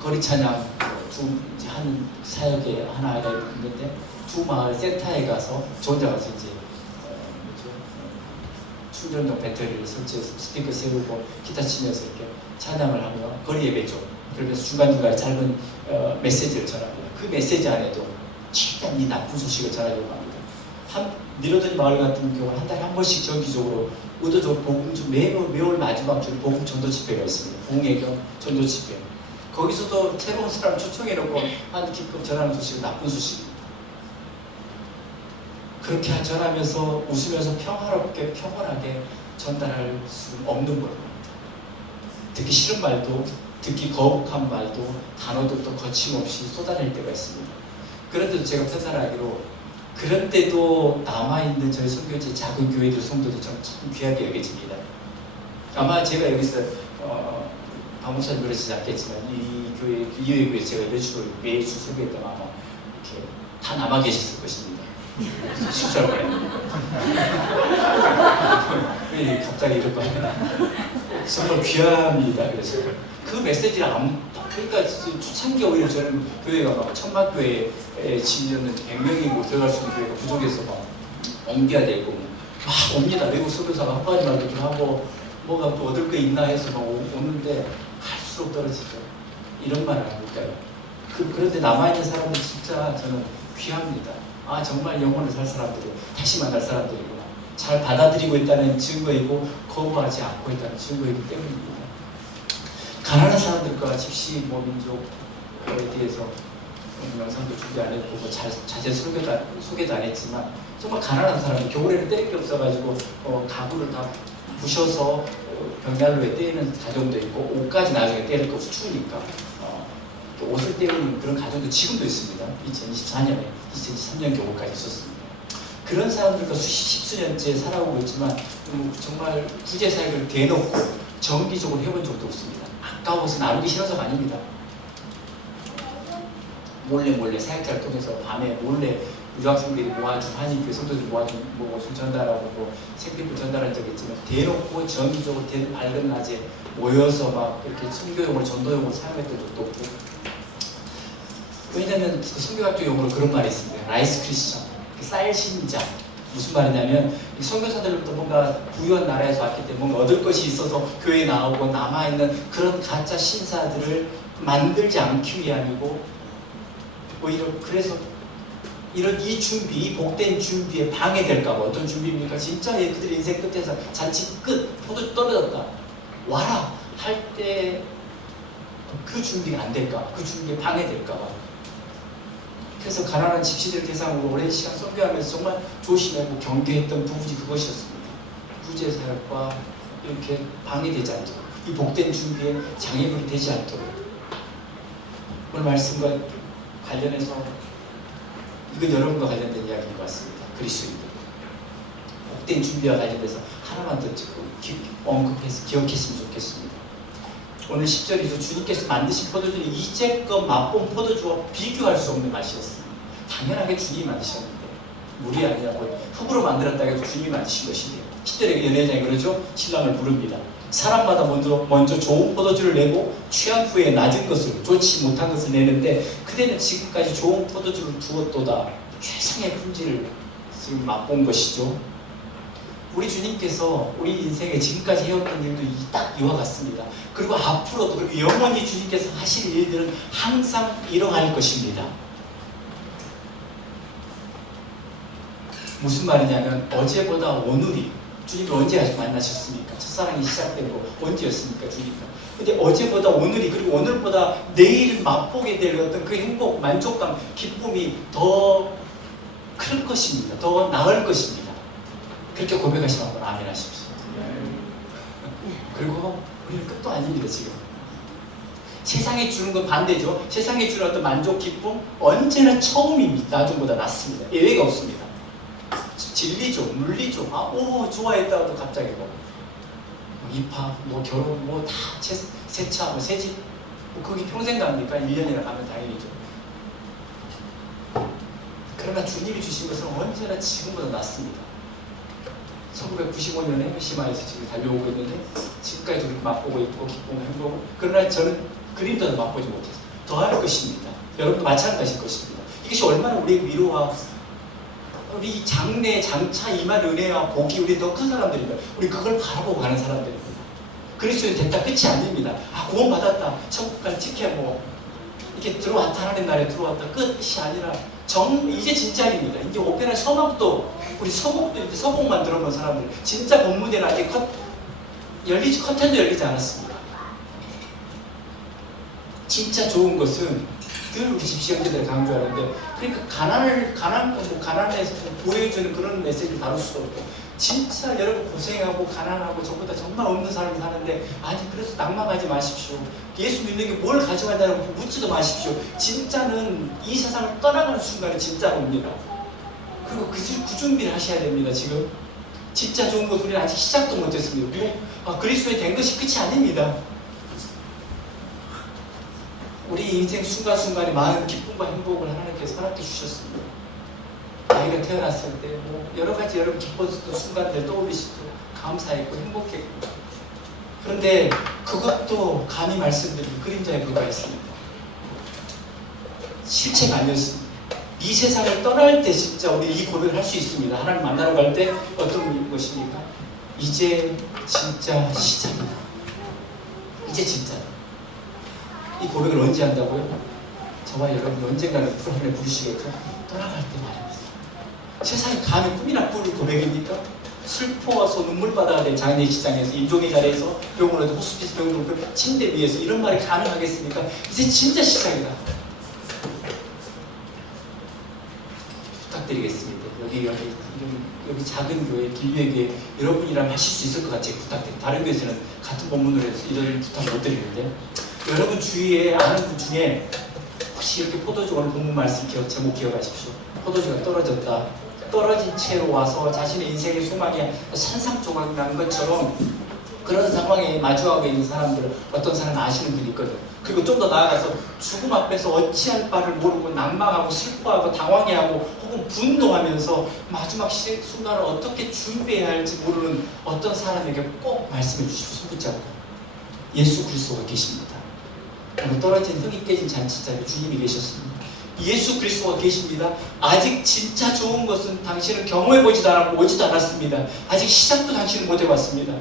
거리 찬양 한 사역에 하나가 있는데 두 마을 센터에 가서 저 혼자 가서 이제 충전용 배터리를 설치해서 스피커 세우고 기타 치면서 이렇게 찬양을 하며 거리 예배죠. 그러면서 중간중간에 짧은 메시지를 전합니다. 그 메시지 안에도 최대한 이 나쁜 소식을 전하려고 합니다. 미러든 마을 같은 경우는 한 달에 한 번씩 정기적으로 의도적으로 복음 매월 마지막 주에 복음 전도 집회가 있습니다. 봉해경 전도 집회. 거기서도 새로운 사람 초청해놓고 한 기껏 전하는 소식은 나쁜 소식입니다. 그렇게 전하면서 웃으면서 평화롭게 평온하게 전달할 수 없는 겁니다. 듣기 싫은 말도 듣기 거북한 말도 단어도 거침없이 쏟아낼 때가 있습니다. 그런데도 제가 판단하기로 그런데도 남아있는 저희 선교지 작은 교회들 성도들이 참 귀하게 여겨집니다. 아마 제가 여기서 박목사님 그러시지 않겠지만 이 교회 이외의 제가 이런 식으로 매주 설교했다면 아마 이렇게 다 남아 계셨을 것입니다. 실수할 뻔했네요. 왜 갑자기 이럴 거야? 정말 귀합니다. 그래서 그 메시지를 그러니까 초창기 오히려 저는 교회가 막 천막교회에 지면은 100명이고 들어갈 수 있는 교회가 부족해서 막 옮겨야 되고 막 옵니다. 외국 선교사가 한 가지 말도 좀 하고 뭐가 또 얻을 거 있나 해서 막 오는데 갈수록 떨어지죠. 이런 말 아닐까요? 그런데 남아있는 사람은 진짜 저는 귀합니다. 아 정말 영혼을 살 사람들이 다시 만날 사람들이구나. 잘 받아들이고 있다는 증거이고 거부하지 않고 있다는 증거이기 때문입니다. 가난한 사람들과 집시 민족에 대해서 영상도 준비 안 했고 자세히 소개도 안 했지만 정말 가난한 사람이 겨울에는 때릴 게 없어가지고 가구를 다 부셔서 벽난로에 떼는 가정도 있고 옷까지 나중에 떼를 거 없이 추우니까 옷을 떼우는 그런 가정도 지금도 있습니다. 2024년에 2023년 겨울까지 있었습니다. 그런 사람들과 십수년째 살아오고 있지만 정말 구제사역을 대놓고 정기적으로 해본 적도 없습니다. 아까워서 나누기 싫어서가 아닙니다. 몰래 사역자를 통해서 밤에 몰래 유학생들이 모아준 한인교회 성도들이 모아준 옷을 전달하고 생필품 전달한 적이 있지만 대놓고 정기적으로 밝은 낮에 모여서 막 이렇게 선교용으로 전도용으로 사용했던 적도 없고 왜냐하면 그 선교학교 용어로 그런 말이 있습니다. 라이스 크리스천, 쌀 신자. 무슨 말이냐면 선교사들도 뭔가 부유한 나라에서 왔기 때문에 뭔가 얻을 것이 있어서 교회에 나오고 남아있는 그런 가짜 신사들을 만들지 않기 위함이고 오히려 그래서 이런 이 준비, 이 복된 준비에 방해될까봐 어떤 준비입니까? 진짜 그들의 인생 끝에서 잔치 끝, 포도 떨어졌다 와라 할 때 그 준비가 안 될까? 그 준비에 방해될까봐 그래서 가난한 집시들 대상으로 오랜 시간 선교하면서 정말 조심하고 경계했던 부분이 그것이었습니다. 구제사역과 이렇게 방해되지 않도록 이 복된 준비에 장애물이 되지 않도록 오늘 말씀과 관련해서 이건 여러분과 관련된 이야기인 것 같습니다. 그리스도인들 복된 준비와 관련돼서 하나만 더 언급해서 기억했으면 좋겠습니다. 오늘 10절에서 주님께서 만드신 포도주는 이제껏 맛본 포도주와 비교할 수 없는 맛이었습니다. 당연하게 주님이 만드셨는데 물이 아니라고 흙으로 만들었다고 해서 주님이 만드신 것인데요. 10절에 연회장이 그러죠. 신랑을 부릅니다. 사람마다 먼저 좋은 포도주를 내고 취한 후에 낮은 것을 좋지 못한 것을 내는데 그대는 지금까지 좋은 포도주를 두었도다. 최상의 품질을 지금 맛본 것이죠. 우리 주님께서 우리 인생에 지금까지 해왔던 일도 딱 이와 같습니다. 그리고 앞으로도 그리고 영원히 주님께서 하실 일들은 항상 일어날 것입니다. 무슨 말이냐면 어제보다 오늘이 주님을 언제 만나셨습니까? 첫사랑이 시작된 거 언제였습니까? 주님과. 근데 어제보다 오늘이 그리고 오늘보다 내일 맛보게 될 어떤 그 행복, 만족감, 기쁨이 더 클 것입니다. 더 나을 것입니다. 그렇게 고백하시면 한번 아멘 하십시오. 그리고 우리는 끝도 아닙니다. 지금 세상에 주는 건 반대죠. 세상에 주는 어떤 만족, 기쁨 언제나 처음입니다. 나중보다 낫습니다. 예외가 없습니다. 진리죠, 물리죠. 좋아했다가도 갑자기 입학, 결혼, 다 세차, 새집, 거기 평생 갑니까? 1년이나 가면 다행이죠. 그러나 주님이 주신 것은 언제나 지금보다 낫습니다. 1995년에 히로시마에서 지금 달려오고 있는데 지금까지 그렇게 맛보고 있고 기쁘고 행복하고, 그러나 저는 그림도 맛보지 못했어요. 더 할 것입니다. 여러분도 마찬가지일 것입니다. 이것이 얼마나 우리의 위로와 우리 장래, 장차 임할 은혜와 복이 우리 더 큰 사람들입니다. 우리 그걸 바라보고 가는 사람들입니다. 그리스도인 됐다 끝이 아닙니다. 구원받았다, 천국까지 지켜 이렇게 들어왔다, 하나님 나라에 들어왔다 끝이 아니라 이제 진짜입니다. 이제 오페라 서막도, 우리 서곡도 이제 서곡만 들어본 사람들, 진짜 본무대는 아직 커튼도 열리지 않았습니다. 진짜 좋은 것은 늘 우리 집시형제들 강조하는데, 그러니까 가난에서 보여주는 그런 메시지를 다룰 수도 없고, 진짜 여러분 고생하고 가난하고 저보다 정말 없는 사람이 사는데, 그래서 낭망하지 마십시오. 예수 믿는 게 뭘 가져간다고 묻지도 마십시오. 진짜는 이 세상을 떠나가는 순간에 진짜 옵니다. 그리고 그 준비를 하셔야 됩니다. 지금 진짜 좋은 것 우리는 아직 시작도 못했습니다. 그리스도에 된 것이 끝이 아닙니다. 우리 인생 순간순간에 많은 기쁨과 행복을 하나님께서 허락해 주셨습니다. 아이가 태어났을 때 여러 가지 여러분 기뻤던 순간들 떠올리시고 감사했고 행복했고, 그런데 그것도 감히 말씀드리면 그림자에 불과했습니다. 실체가 아니었습니다. 이 세상을 떠날 때 진짜 우리 이 고백을 할 수 있습니다. 하나님 만나러 갈 때 어떤 것입니까? 이제 진짜 시작이다. 이제 진짜. 이 고백을 언제 한다고요? 저와 여러분 언젠가는 하나님 부르시겠죠? 떠나갈 때 말입니다. 세상에 감히 꿈이나 꿀 고백입니까? 슬퍼서 눈물바다가 된 장례식장에서, 임종의 자리에서, 병원에도 호스피스 병원 침대 위에서 이런 말이 가능하겠습니까? 이제 진짜 시작이다. 부탁드리겠습니다. 여기 작은 교회, 길리의 교회 여러분이라면 하실 수 있을 것 같이 부탁드립니다. 다른 교회에서는 같은 본문으로 해서 이런 부탁 못 드리는데, 여러분 주위에 아는 분 중에 혹시 이렇게 포도주, 오늘 본문 말씀 제목 기억하십시오. 포도주가 떨어진 채로 와서 자신의 인생의 소망이 산산조각 난 것처럼 그런 상황에 마주하고 있는 사람들, 어떤 사람은 아시는 분이 있거든. 그리고 좀 더 나아가서 죽음 앞에서 어찌할 바를 모르고 낭망하고 슬퍼하고 당황해하고 혹은 분노하면서 마지막 순간을 어떻게 준비해야 할지 모르는 어떤 사람에게 꼭 말씀해 주시고 손붙잡고, 예수 그리스도가 계십니다. 오늘 떨어진 흙이 깨진 잔치자리에 주님이 계셨습니다. 예수 그리스도가 계십니다. 아직 진짜 좋은 것은 당신은 경험해보지도 않았고 오지도 않았습니다. 아직 시작도 당신은 못해봤습니다.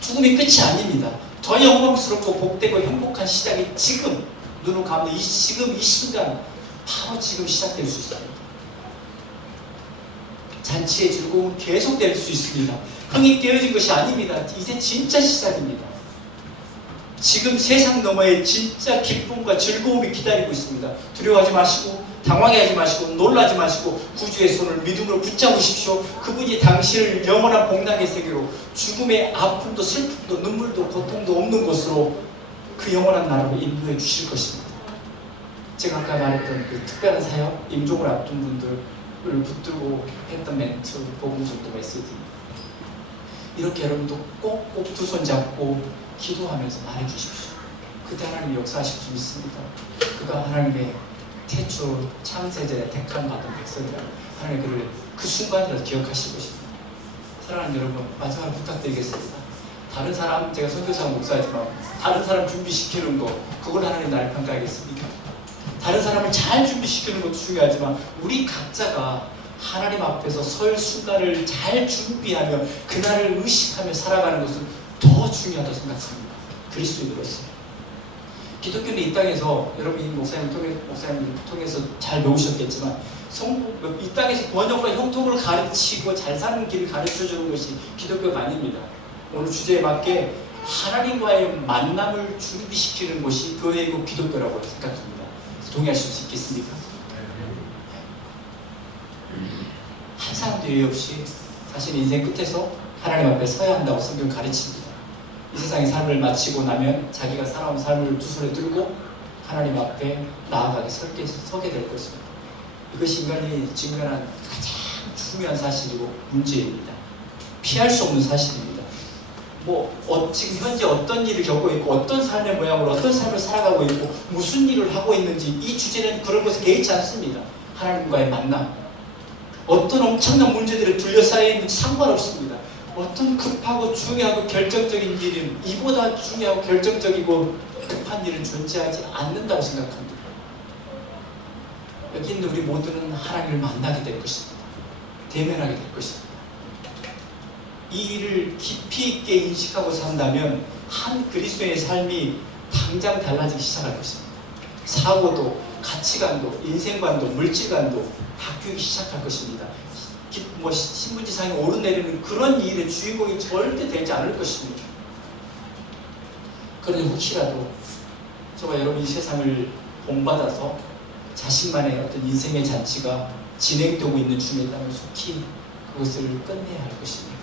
죽음이 끝이 아닙니다. 더 영광스럽고 복되고 행복한 시작이 지금 눈을 감는 이 순간, 바로 지금 시작될 수 있습니다. 잔치의 즐거움은 계속될 수 있습니다. 흥이 깨어진 것이 아닙니다. 이제 진짜 시작입니다. 지금 세상 너머에 진짜 기쁨과 즐거움이 기다리고 있습니다. 두려워하지 마시고 당황해하지 마시고 놀라지 마시고 구주의 손을 믿음으로 붙잡으십시오. 그분이 당신을 영원한 복락의 세계로, 죽음의 아픔도 슬픔도 눈물도 고통도 없는 곳으로, 그 영원한 나라로 인도해 주실 것입니다. 제가 아까 말했던 그 특별한 사역, 임종을 앞둔 분들을 붙들고 했던 멘트, 복음 전도 메시지입니다. 이렇게 여러분도 꼭꼭 두 손 잡고 기도하면서 말해주십시오. 그때 하나님이 역사하실 줄 믿습니다. 그가 하나님의 태초 창세전에 택한 받은 백성이라 하나님 그를 그 순간이라도 기억하실 것입니다. 사랑하는 여러분, 마지막으로 부탁드리겠습니다. 다른 사람, 제가 선교사가 목사지만 다른 사람 준비시키는 거, 그걸 하나님 나를 평가하겠습니까? 다른 사람을 잘 준비시키는 것도 중요하지만 우리 각자가 하나님 앞에서 설 순간을 잘 준비하며 그날을 의식하며 살아가는 것은 더 중요하다고 생각합니다. 그리스도인으로서. 기독교는 이 땅에서, 여러분이 목사님 통해서 잘 배우셨겠지만, 이 땅에서 번역과 형통을 가르치고 잘 사는 길을 가르쳐주는 것이 기독교가 아닙니다. 오늘 주제에 맞게 하나님과의 만남을 준비시키는 것이 교회이고 기독교라고 생각합니다. 동의하실 수 있겠습니까? 한 사람도 예외 없이 자신의 인생 끝에서 하나님 앞에 서야 한다고 성경은 가르칩니다. 이 세상의 삶을 마치고 나면 자기가 살아온 삶을 두 손에 들고 하나님 앞에 나아가게 서게 될 것입니다. 이것이 인간이 직면한 중요한 사실이고 문제입니다. 피할 수 없는 사실입니다. 지금 현재 어떤 일을 겪고 있고 어떤 삶의 모양으로 어떤 삶을 살아가고 있고 무슨 일을 하고 있는지 이 주제는 그런 것에 개의치 않습니다. 하나님과의 만남, 어떤 엄청난 문제들에 둘러싸여 있는지 상관없습니다. 어떤 급하고 중요하고 결정적인 일은 이보다 중요하고 결정적이고 급한 일은 존재하지 않는다고 생각합니다. 여기 있는 우리 모두는 하나님을 만나게 될 것입니다. 대면하게 될 것입니다. 이 일을 깊이 있게 인식하고 산다면 한 그리스도의 삶이 당장 달라지기 시작할 것입니다. 사고도, 가치관도, 인생관도, 물질관도 바뀌기 시작할 것입니다. 신문지상에 오르내리는 그런 일의 주인공이 절대 되지 않을 것입니다. 그러니 혹시라도 저와 여러분 이 세상을 본받아서 자신만의 어떤 인생의 잔치가 진행되고 있는 중에 있다면 속히 그것을 끝내야 할 것입니다.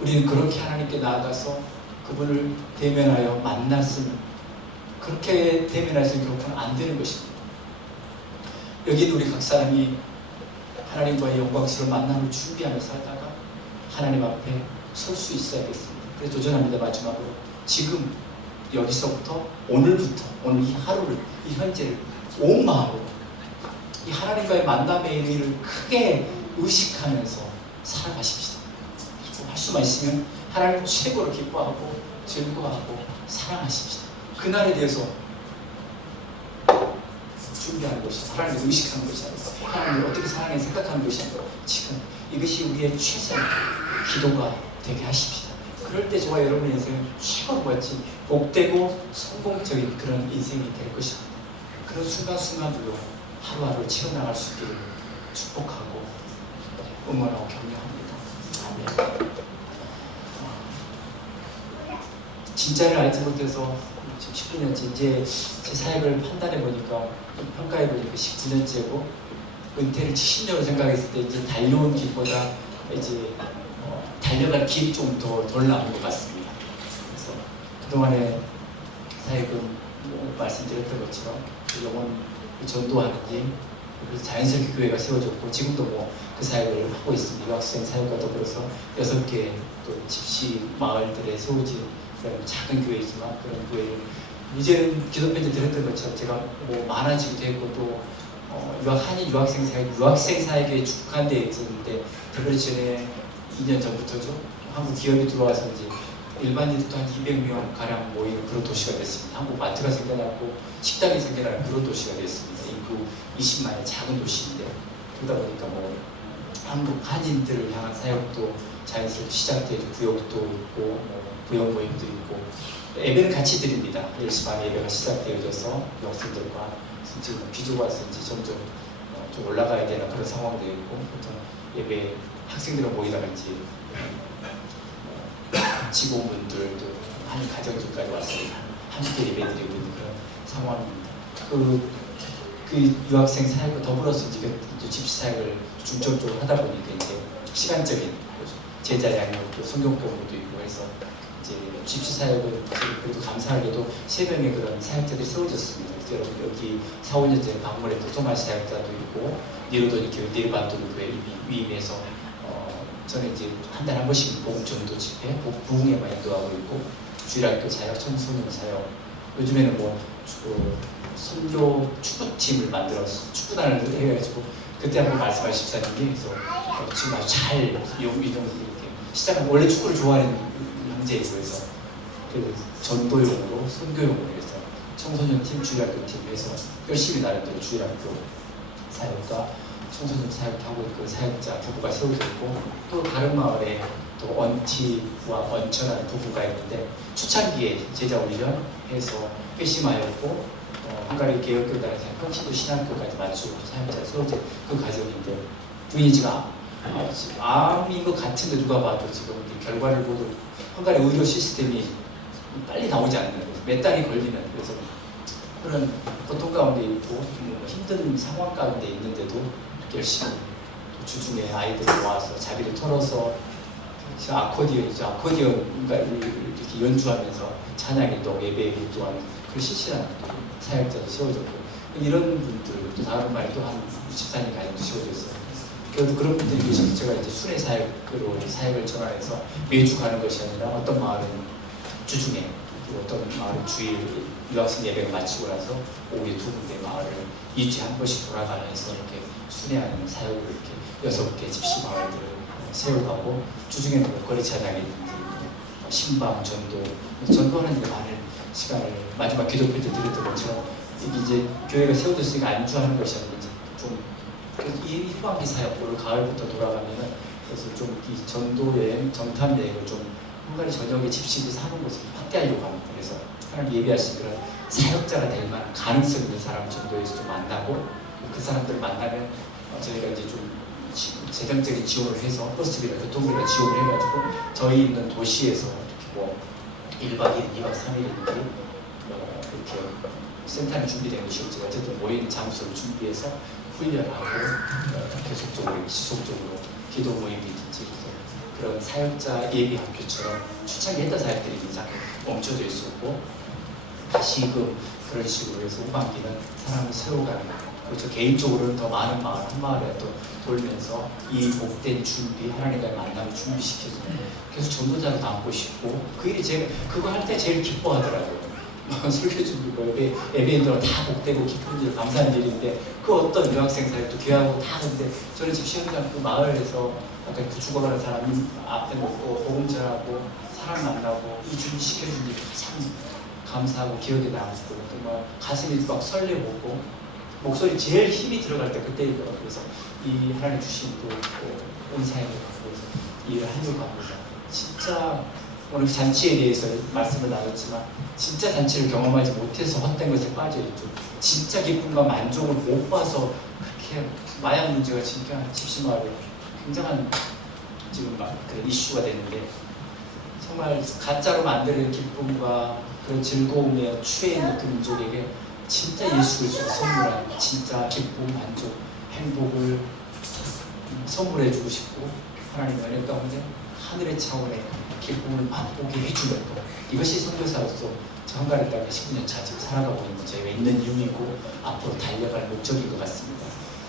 우리는 그렇게 하나님께 나아가서 그분을 대면하여 만났으면, 그렇게 대면해서 결국은 안 되는 것입니다. 여기는 우리 각 사람이 하나님과의 영광스러운 만남을 준비하며 살다가 하나님 앞에 설 수 있어야겠습니다. 그래서 도전합니다. 마지막으로 지금 여기서부터 오늘부터 오늘 이 하루를, 이 현재를 온 마음으로 이 하나님과의 만남의 의미를 크게 의식하면서 살아가십시다. 할 수만 있으면 하나님을 최고로 기뻐하고 즐거워하고 사랑하십시다. 그날에 대해서 준비하는 것이 하나님을 의식하는 것이 아니고 하나님을 어떻게 사랑해 생각하는 것이 아니고 지금 이것이 우리의 최선의 기도가 되게 하십시다. 그럴 때 저와 여러분의 인생은 최고로 같이 복되고 성공적인 그런 인생이 될 것입니다. 그런 순간순간들로 하루하루 채워나갈 수 있기를 축복하고 응원하고 격려합니다. 아멘. 진짜를 알지 못해서 지금 19년째 이제 제 사역을 판단해 보니까 평가해 보니까 19년째고 은퇴를 70년으로 생각했을 때 이제 달려온 길보다 이제 달려갈 길이 좀 더 덜 남은 것 같습니다. 그래서 그동안에 사역은 말씀드렸던 것처럼 영혼 전도하는 일, 그래서 자연스럽게 교회가 세워졌고 지금도 그 사역을 하고 있습니다. 유학생 사역과 더불어서 6개 또 집시 마을들에 세워진 그런 작은 교회이지만 그런 교회를 이제는 기독교인들 들었던 것처럼 제가 많아지기도 했고 또 한인 유학생 사역에 축한 데 있었는데 특별히 전에 2년 전부터죠. 한국 기업이 들어와서 이제 일반인들도 한 200명 가량 모이는 그런 도시가 됐습니다. 한국 마트가 생겨났고 식당이 생겨나는 그런 도시가 됐습니다. 인구 20만의 작은 도시인데 그러다 보니까 한국 한인들을 향한 사역도 자연스럽게 시작되고 구역도 있고 구역 모임도 있고 예배는 같이 드립니다. 10시 반에 예배가 시작되어져서 학생들과 지금 비주가 와서 이제 점점 좀 올라가야 되는 그런 상황도 있고 보통 예배 학생들은 모이다가 이제 직원분들도 한 가정들까지 와서 함께 예배드리고 있는 그런 상황입니다. 그 유학생 사역과 더불어서 이제 집시 사역을 중점적으로 하다 보니까 이제 시간적인 제자 양육도 성경 공부도 있고 해서 이제 집시 사역은 그래도 감사하게도 3명의 그런 사역자들이 세워졌습니다. 그래서 여러분 여기 4, 5년 전에 방문했던 토마스 사역자도 있고 니로도니 교회 네르반도르 교회 위임해서 저는 이제 한 달에 한 번씩 복음 전도 집회, 부흥회만 인도하고 있고 주일학교 사역, 청소년 사역, 요즘에는 선교 축구팀을 만들어서 축구단을 해가지고 그때 한번 말씀하신 집사님이 그래서 지금 아주 잘 이렇게 시작한 원래 축구를 좋아하는 형제이고 그래서 전도용으로 선교용으로 해서 청소년 팀, 주일학교 팀 해서 열심히 나름대로 주일학교 사역과 청소년 사역하고 있고 사역자 부부가 세워졌고 또 다른 마을에 또 언티와 언처라는 부부가 있는데 초창기에 제자 훈련해서 회심하였고 헝가리 개혁교단에서 평시도 신학교까지 맞추고 사역자 세워진 그 과정인데 부인이 지금 암인 것 같은데 누가 봐도 지금 결과를 보도 헝가리 의료 시스템이 빨리 나오지 않는 몇 달이 걸리는 그래서 그런 고통 가운데 있고 힘든 상황 가운데 있는데도 열심히 주중에 아이들 모아서 자비를 털어서 아코디언가 이렇게 연주하면서 찬양인도 예배에 기도하는 그 실실한 사역자도 세워졌고 이런 분들 또 다른 말도 한 64년 가정도 세워졌어요. 그래도 그런 분들이 계셔서 제가 이제 순회 사역으로 사역을 전환해서 매주 가는 것이 아니라 어떤 마을은 주중에, 그리고 어떤 마을은 주일 유학생 예배를 마치고 나서 오후에 두 군데 마을을 2주에 한 번씩 돌아가면서 이렇게 순회하는 사역을 이렇게 6개 집시 마을들을 세워가고, 주중에는 목걸이 찬양이든지 신방, 전도하는 데 많은 시간을 마지막 기도회 때 드렸던 것처럼 이제 교회가 세워졌으니까 안주하는 것이 아니라 좀 이 후반기 사역 올 가을부터 돌아가면은 그래서 좀 이 전도 여행, 정탐 여행을 좀 한가리 저녁에 집시들 사는 곳을 확대하려고 합니다. 그래서 하나님 예비하신 그런 사역자가 될 만한 가능성 있는 사람 전도에서 좀 만나고, 그 사람들 만나면 저희가 이제 좀 재정적인 지원을 해서 버스비나 교통비나 지원을 해가지고 저희 있는 도시에서 이렇게 뭐 1박 2일, 2박 3일인지 이렇게 센터는 준비된 것이 없지 어쨌든 모이는 장소를 준비해서 훈련하고 계속적으로 지속적으로 기도 모임이든지 그런 사역자 예비 학교처럼 초창기 했던 사역들이 이제 멈춰져 있었고, 다시금 그런 식으로 해서 후반기는 사람을 세워가는, 그렇죠. 개인적으로는 더 많은 마을 한 마을에 또 돌면서 이 복된 준비, 하나님과의 만남을 준비시켜서 계속 전도자로 남고 싶고, 그 일이 제가 그거 할 때 제일 기뻐하더라고요. 설교 준비고 예배인들은 다 복되고 기쁜 일, 감사한 일인데 그 어떤 유학생 사역도 귀하고 다 하는데, 저는 지금 시험장 그 마을에서 약간 그 죽어가는 사람 앞에 놓고 복음 전하고 사람 만나고 이 준비시켜준 일이 가장 감사하고 기억에 남고, 정말 가슴이 막 설레고 목소리 제일 힘이 들어갈 때 그때이더라고요. 그래서 이 하나님 주신 또 은사에 갖고 일을 하려고 합니다. 진짜 오늘 잔치에 대해서 말씀을 나눴지만 진짜 잔치를 경험하지 못해서 헛된 것에 빠져있죠. 진짜 기쁨과 만족을 못 봐서 그렇게 마약 문제가 지금 집시마을에 굉장한 지금 그런 이슈가 되는데, 정말 가짜로 만드는 기쁨과 그런 즐거움에 취해 있는 그 민족에게 진짜 예수 그리스도가 선물한 진짜 기쁨, 만족, 행복을 선물해 주고 싶고, 하나님의 은혜 가운데 하늘의 차원의 기쁨을 맛보게 해주는 것, 이것이 선교사로서 저 한가리 땅에 19년 차 지금 살아가고 있는 저희가 있는 이유이고 앞으로 달려갈 목적인 것 같습니다.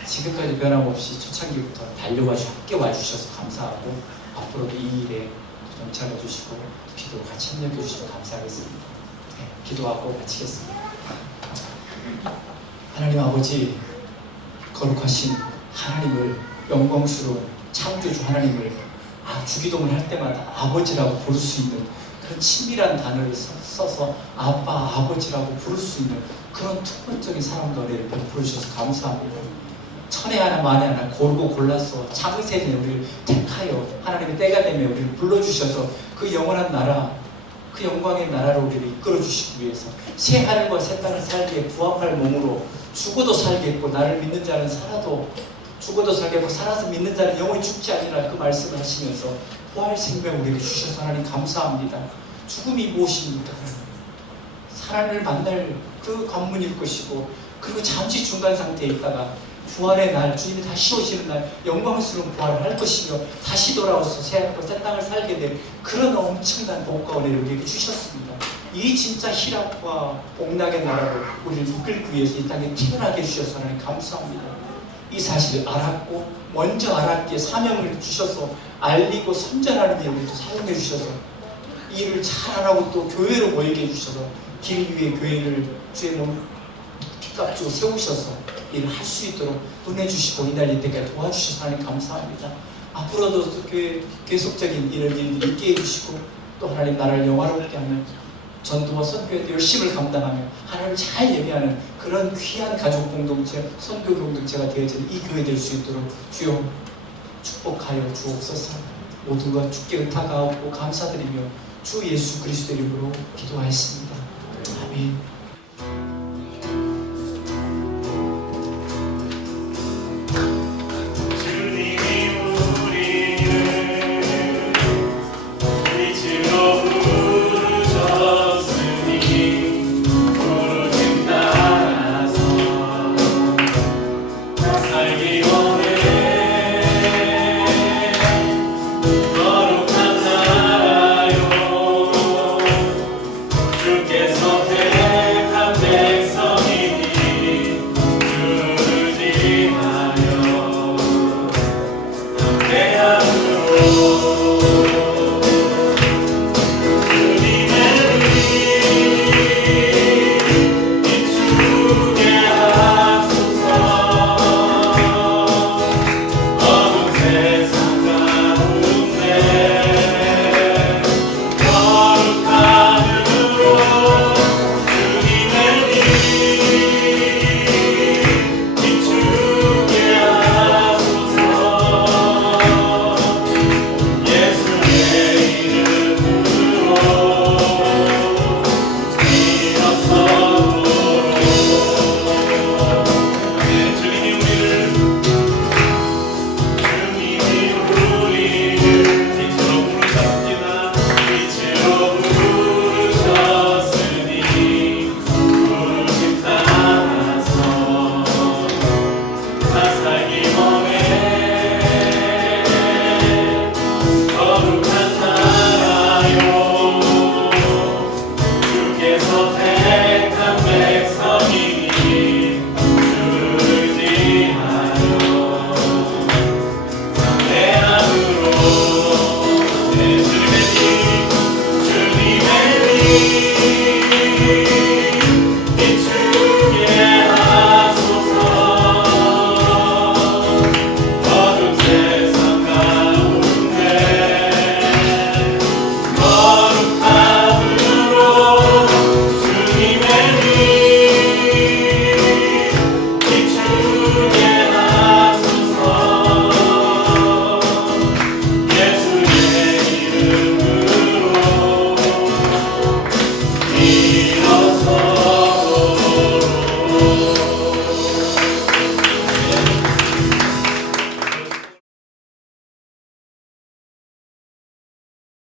지금까지 변함없이 초창기부터 달려와주셔서 함께 와주셔서 감사하고, 앞으로도 이 일에 동참해 주시고 기도 같이 협력해 주시면 감사하겠습니다. 네, 기도하고 마치겠습니다. 하나님 아버지, 거룩하신 하나님을, 영광스러운 창조주 하나님을 주기도문 할 때마다 아버지라고 부를 수 있는 그런 친밀한 단어를 써서 아빠, 아버지라고 부를 수 있는 그런 특권적인 사랑과 은혜를 베풀어 주셔서 감사합니다. 천에 하나 만에 하나 고르고 골라서 창세전에 우리를 택하여 하나님의 때가 되면 우리를 불러주셔서 그 영원한 나라, 그 영광의 나라로 우리를 이끌어 주시기 위해서 새 하늘과 새 땅을 살기에 부합할 몸으로 죽어도 살겠고 나를 믿는 자는 살아도 죽어도 살겠고 살아서 믿는 자는 영원히 죽지 아니라, 그 말씀을 하시면서 부활 생명 우리에게 주셔서 하나님 감사합니다. 죽음이 무엇입니까? 하나님을 만날 그 관문일 것이고, 그리고 잠시 중간 상태에 있다가 부활의 날, 주님이 다시 오시는 날 영광스러운 부활을 할 것이며 다시 돌아와서 새 하늘과 새 땅을 살게 될 그런 엄청난 복과 은혜를 우리에게 주셨습니다. 이 진짜 희락과 복락의 나라로 우리를 이끌기 위해서 이 땅에 태어나게 해주셔서 하나님 감사합니다. 이 사실을 알았고 먼저 알았기에 사명을 주셔서 알리고 선전하는 데 우리도 사용해 주셔서 이 일을 잘하라고 또 교회로 모이게 해주셔서 길 위에 교회를 주의 몸 핏값 주고 세우셔서 일을 할 수 있도록 은혜 주시고 이날 이때까지 도와주셔서 하나님 감사합니다. 앞으로도 교회 계속적인 일을 있게 해주시고 또 하나님 나라를 영화롭게 하는 전도와 선교에 열심을 감당하며 하나님을 잘 예배하는 그런 귀한 가족 공동체, 선교 공동체가 되어지는 이 교회 될 수 있도록 주여 축복하여 주옵소서. 모든 것 주께 의탁하고 감사드리며 주 예수 그리스도 이름으로 기도하였습니다. 아멘.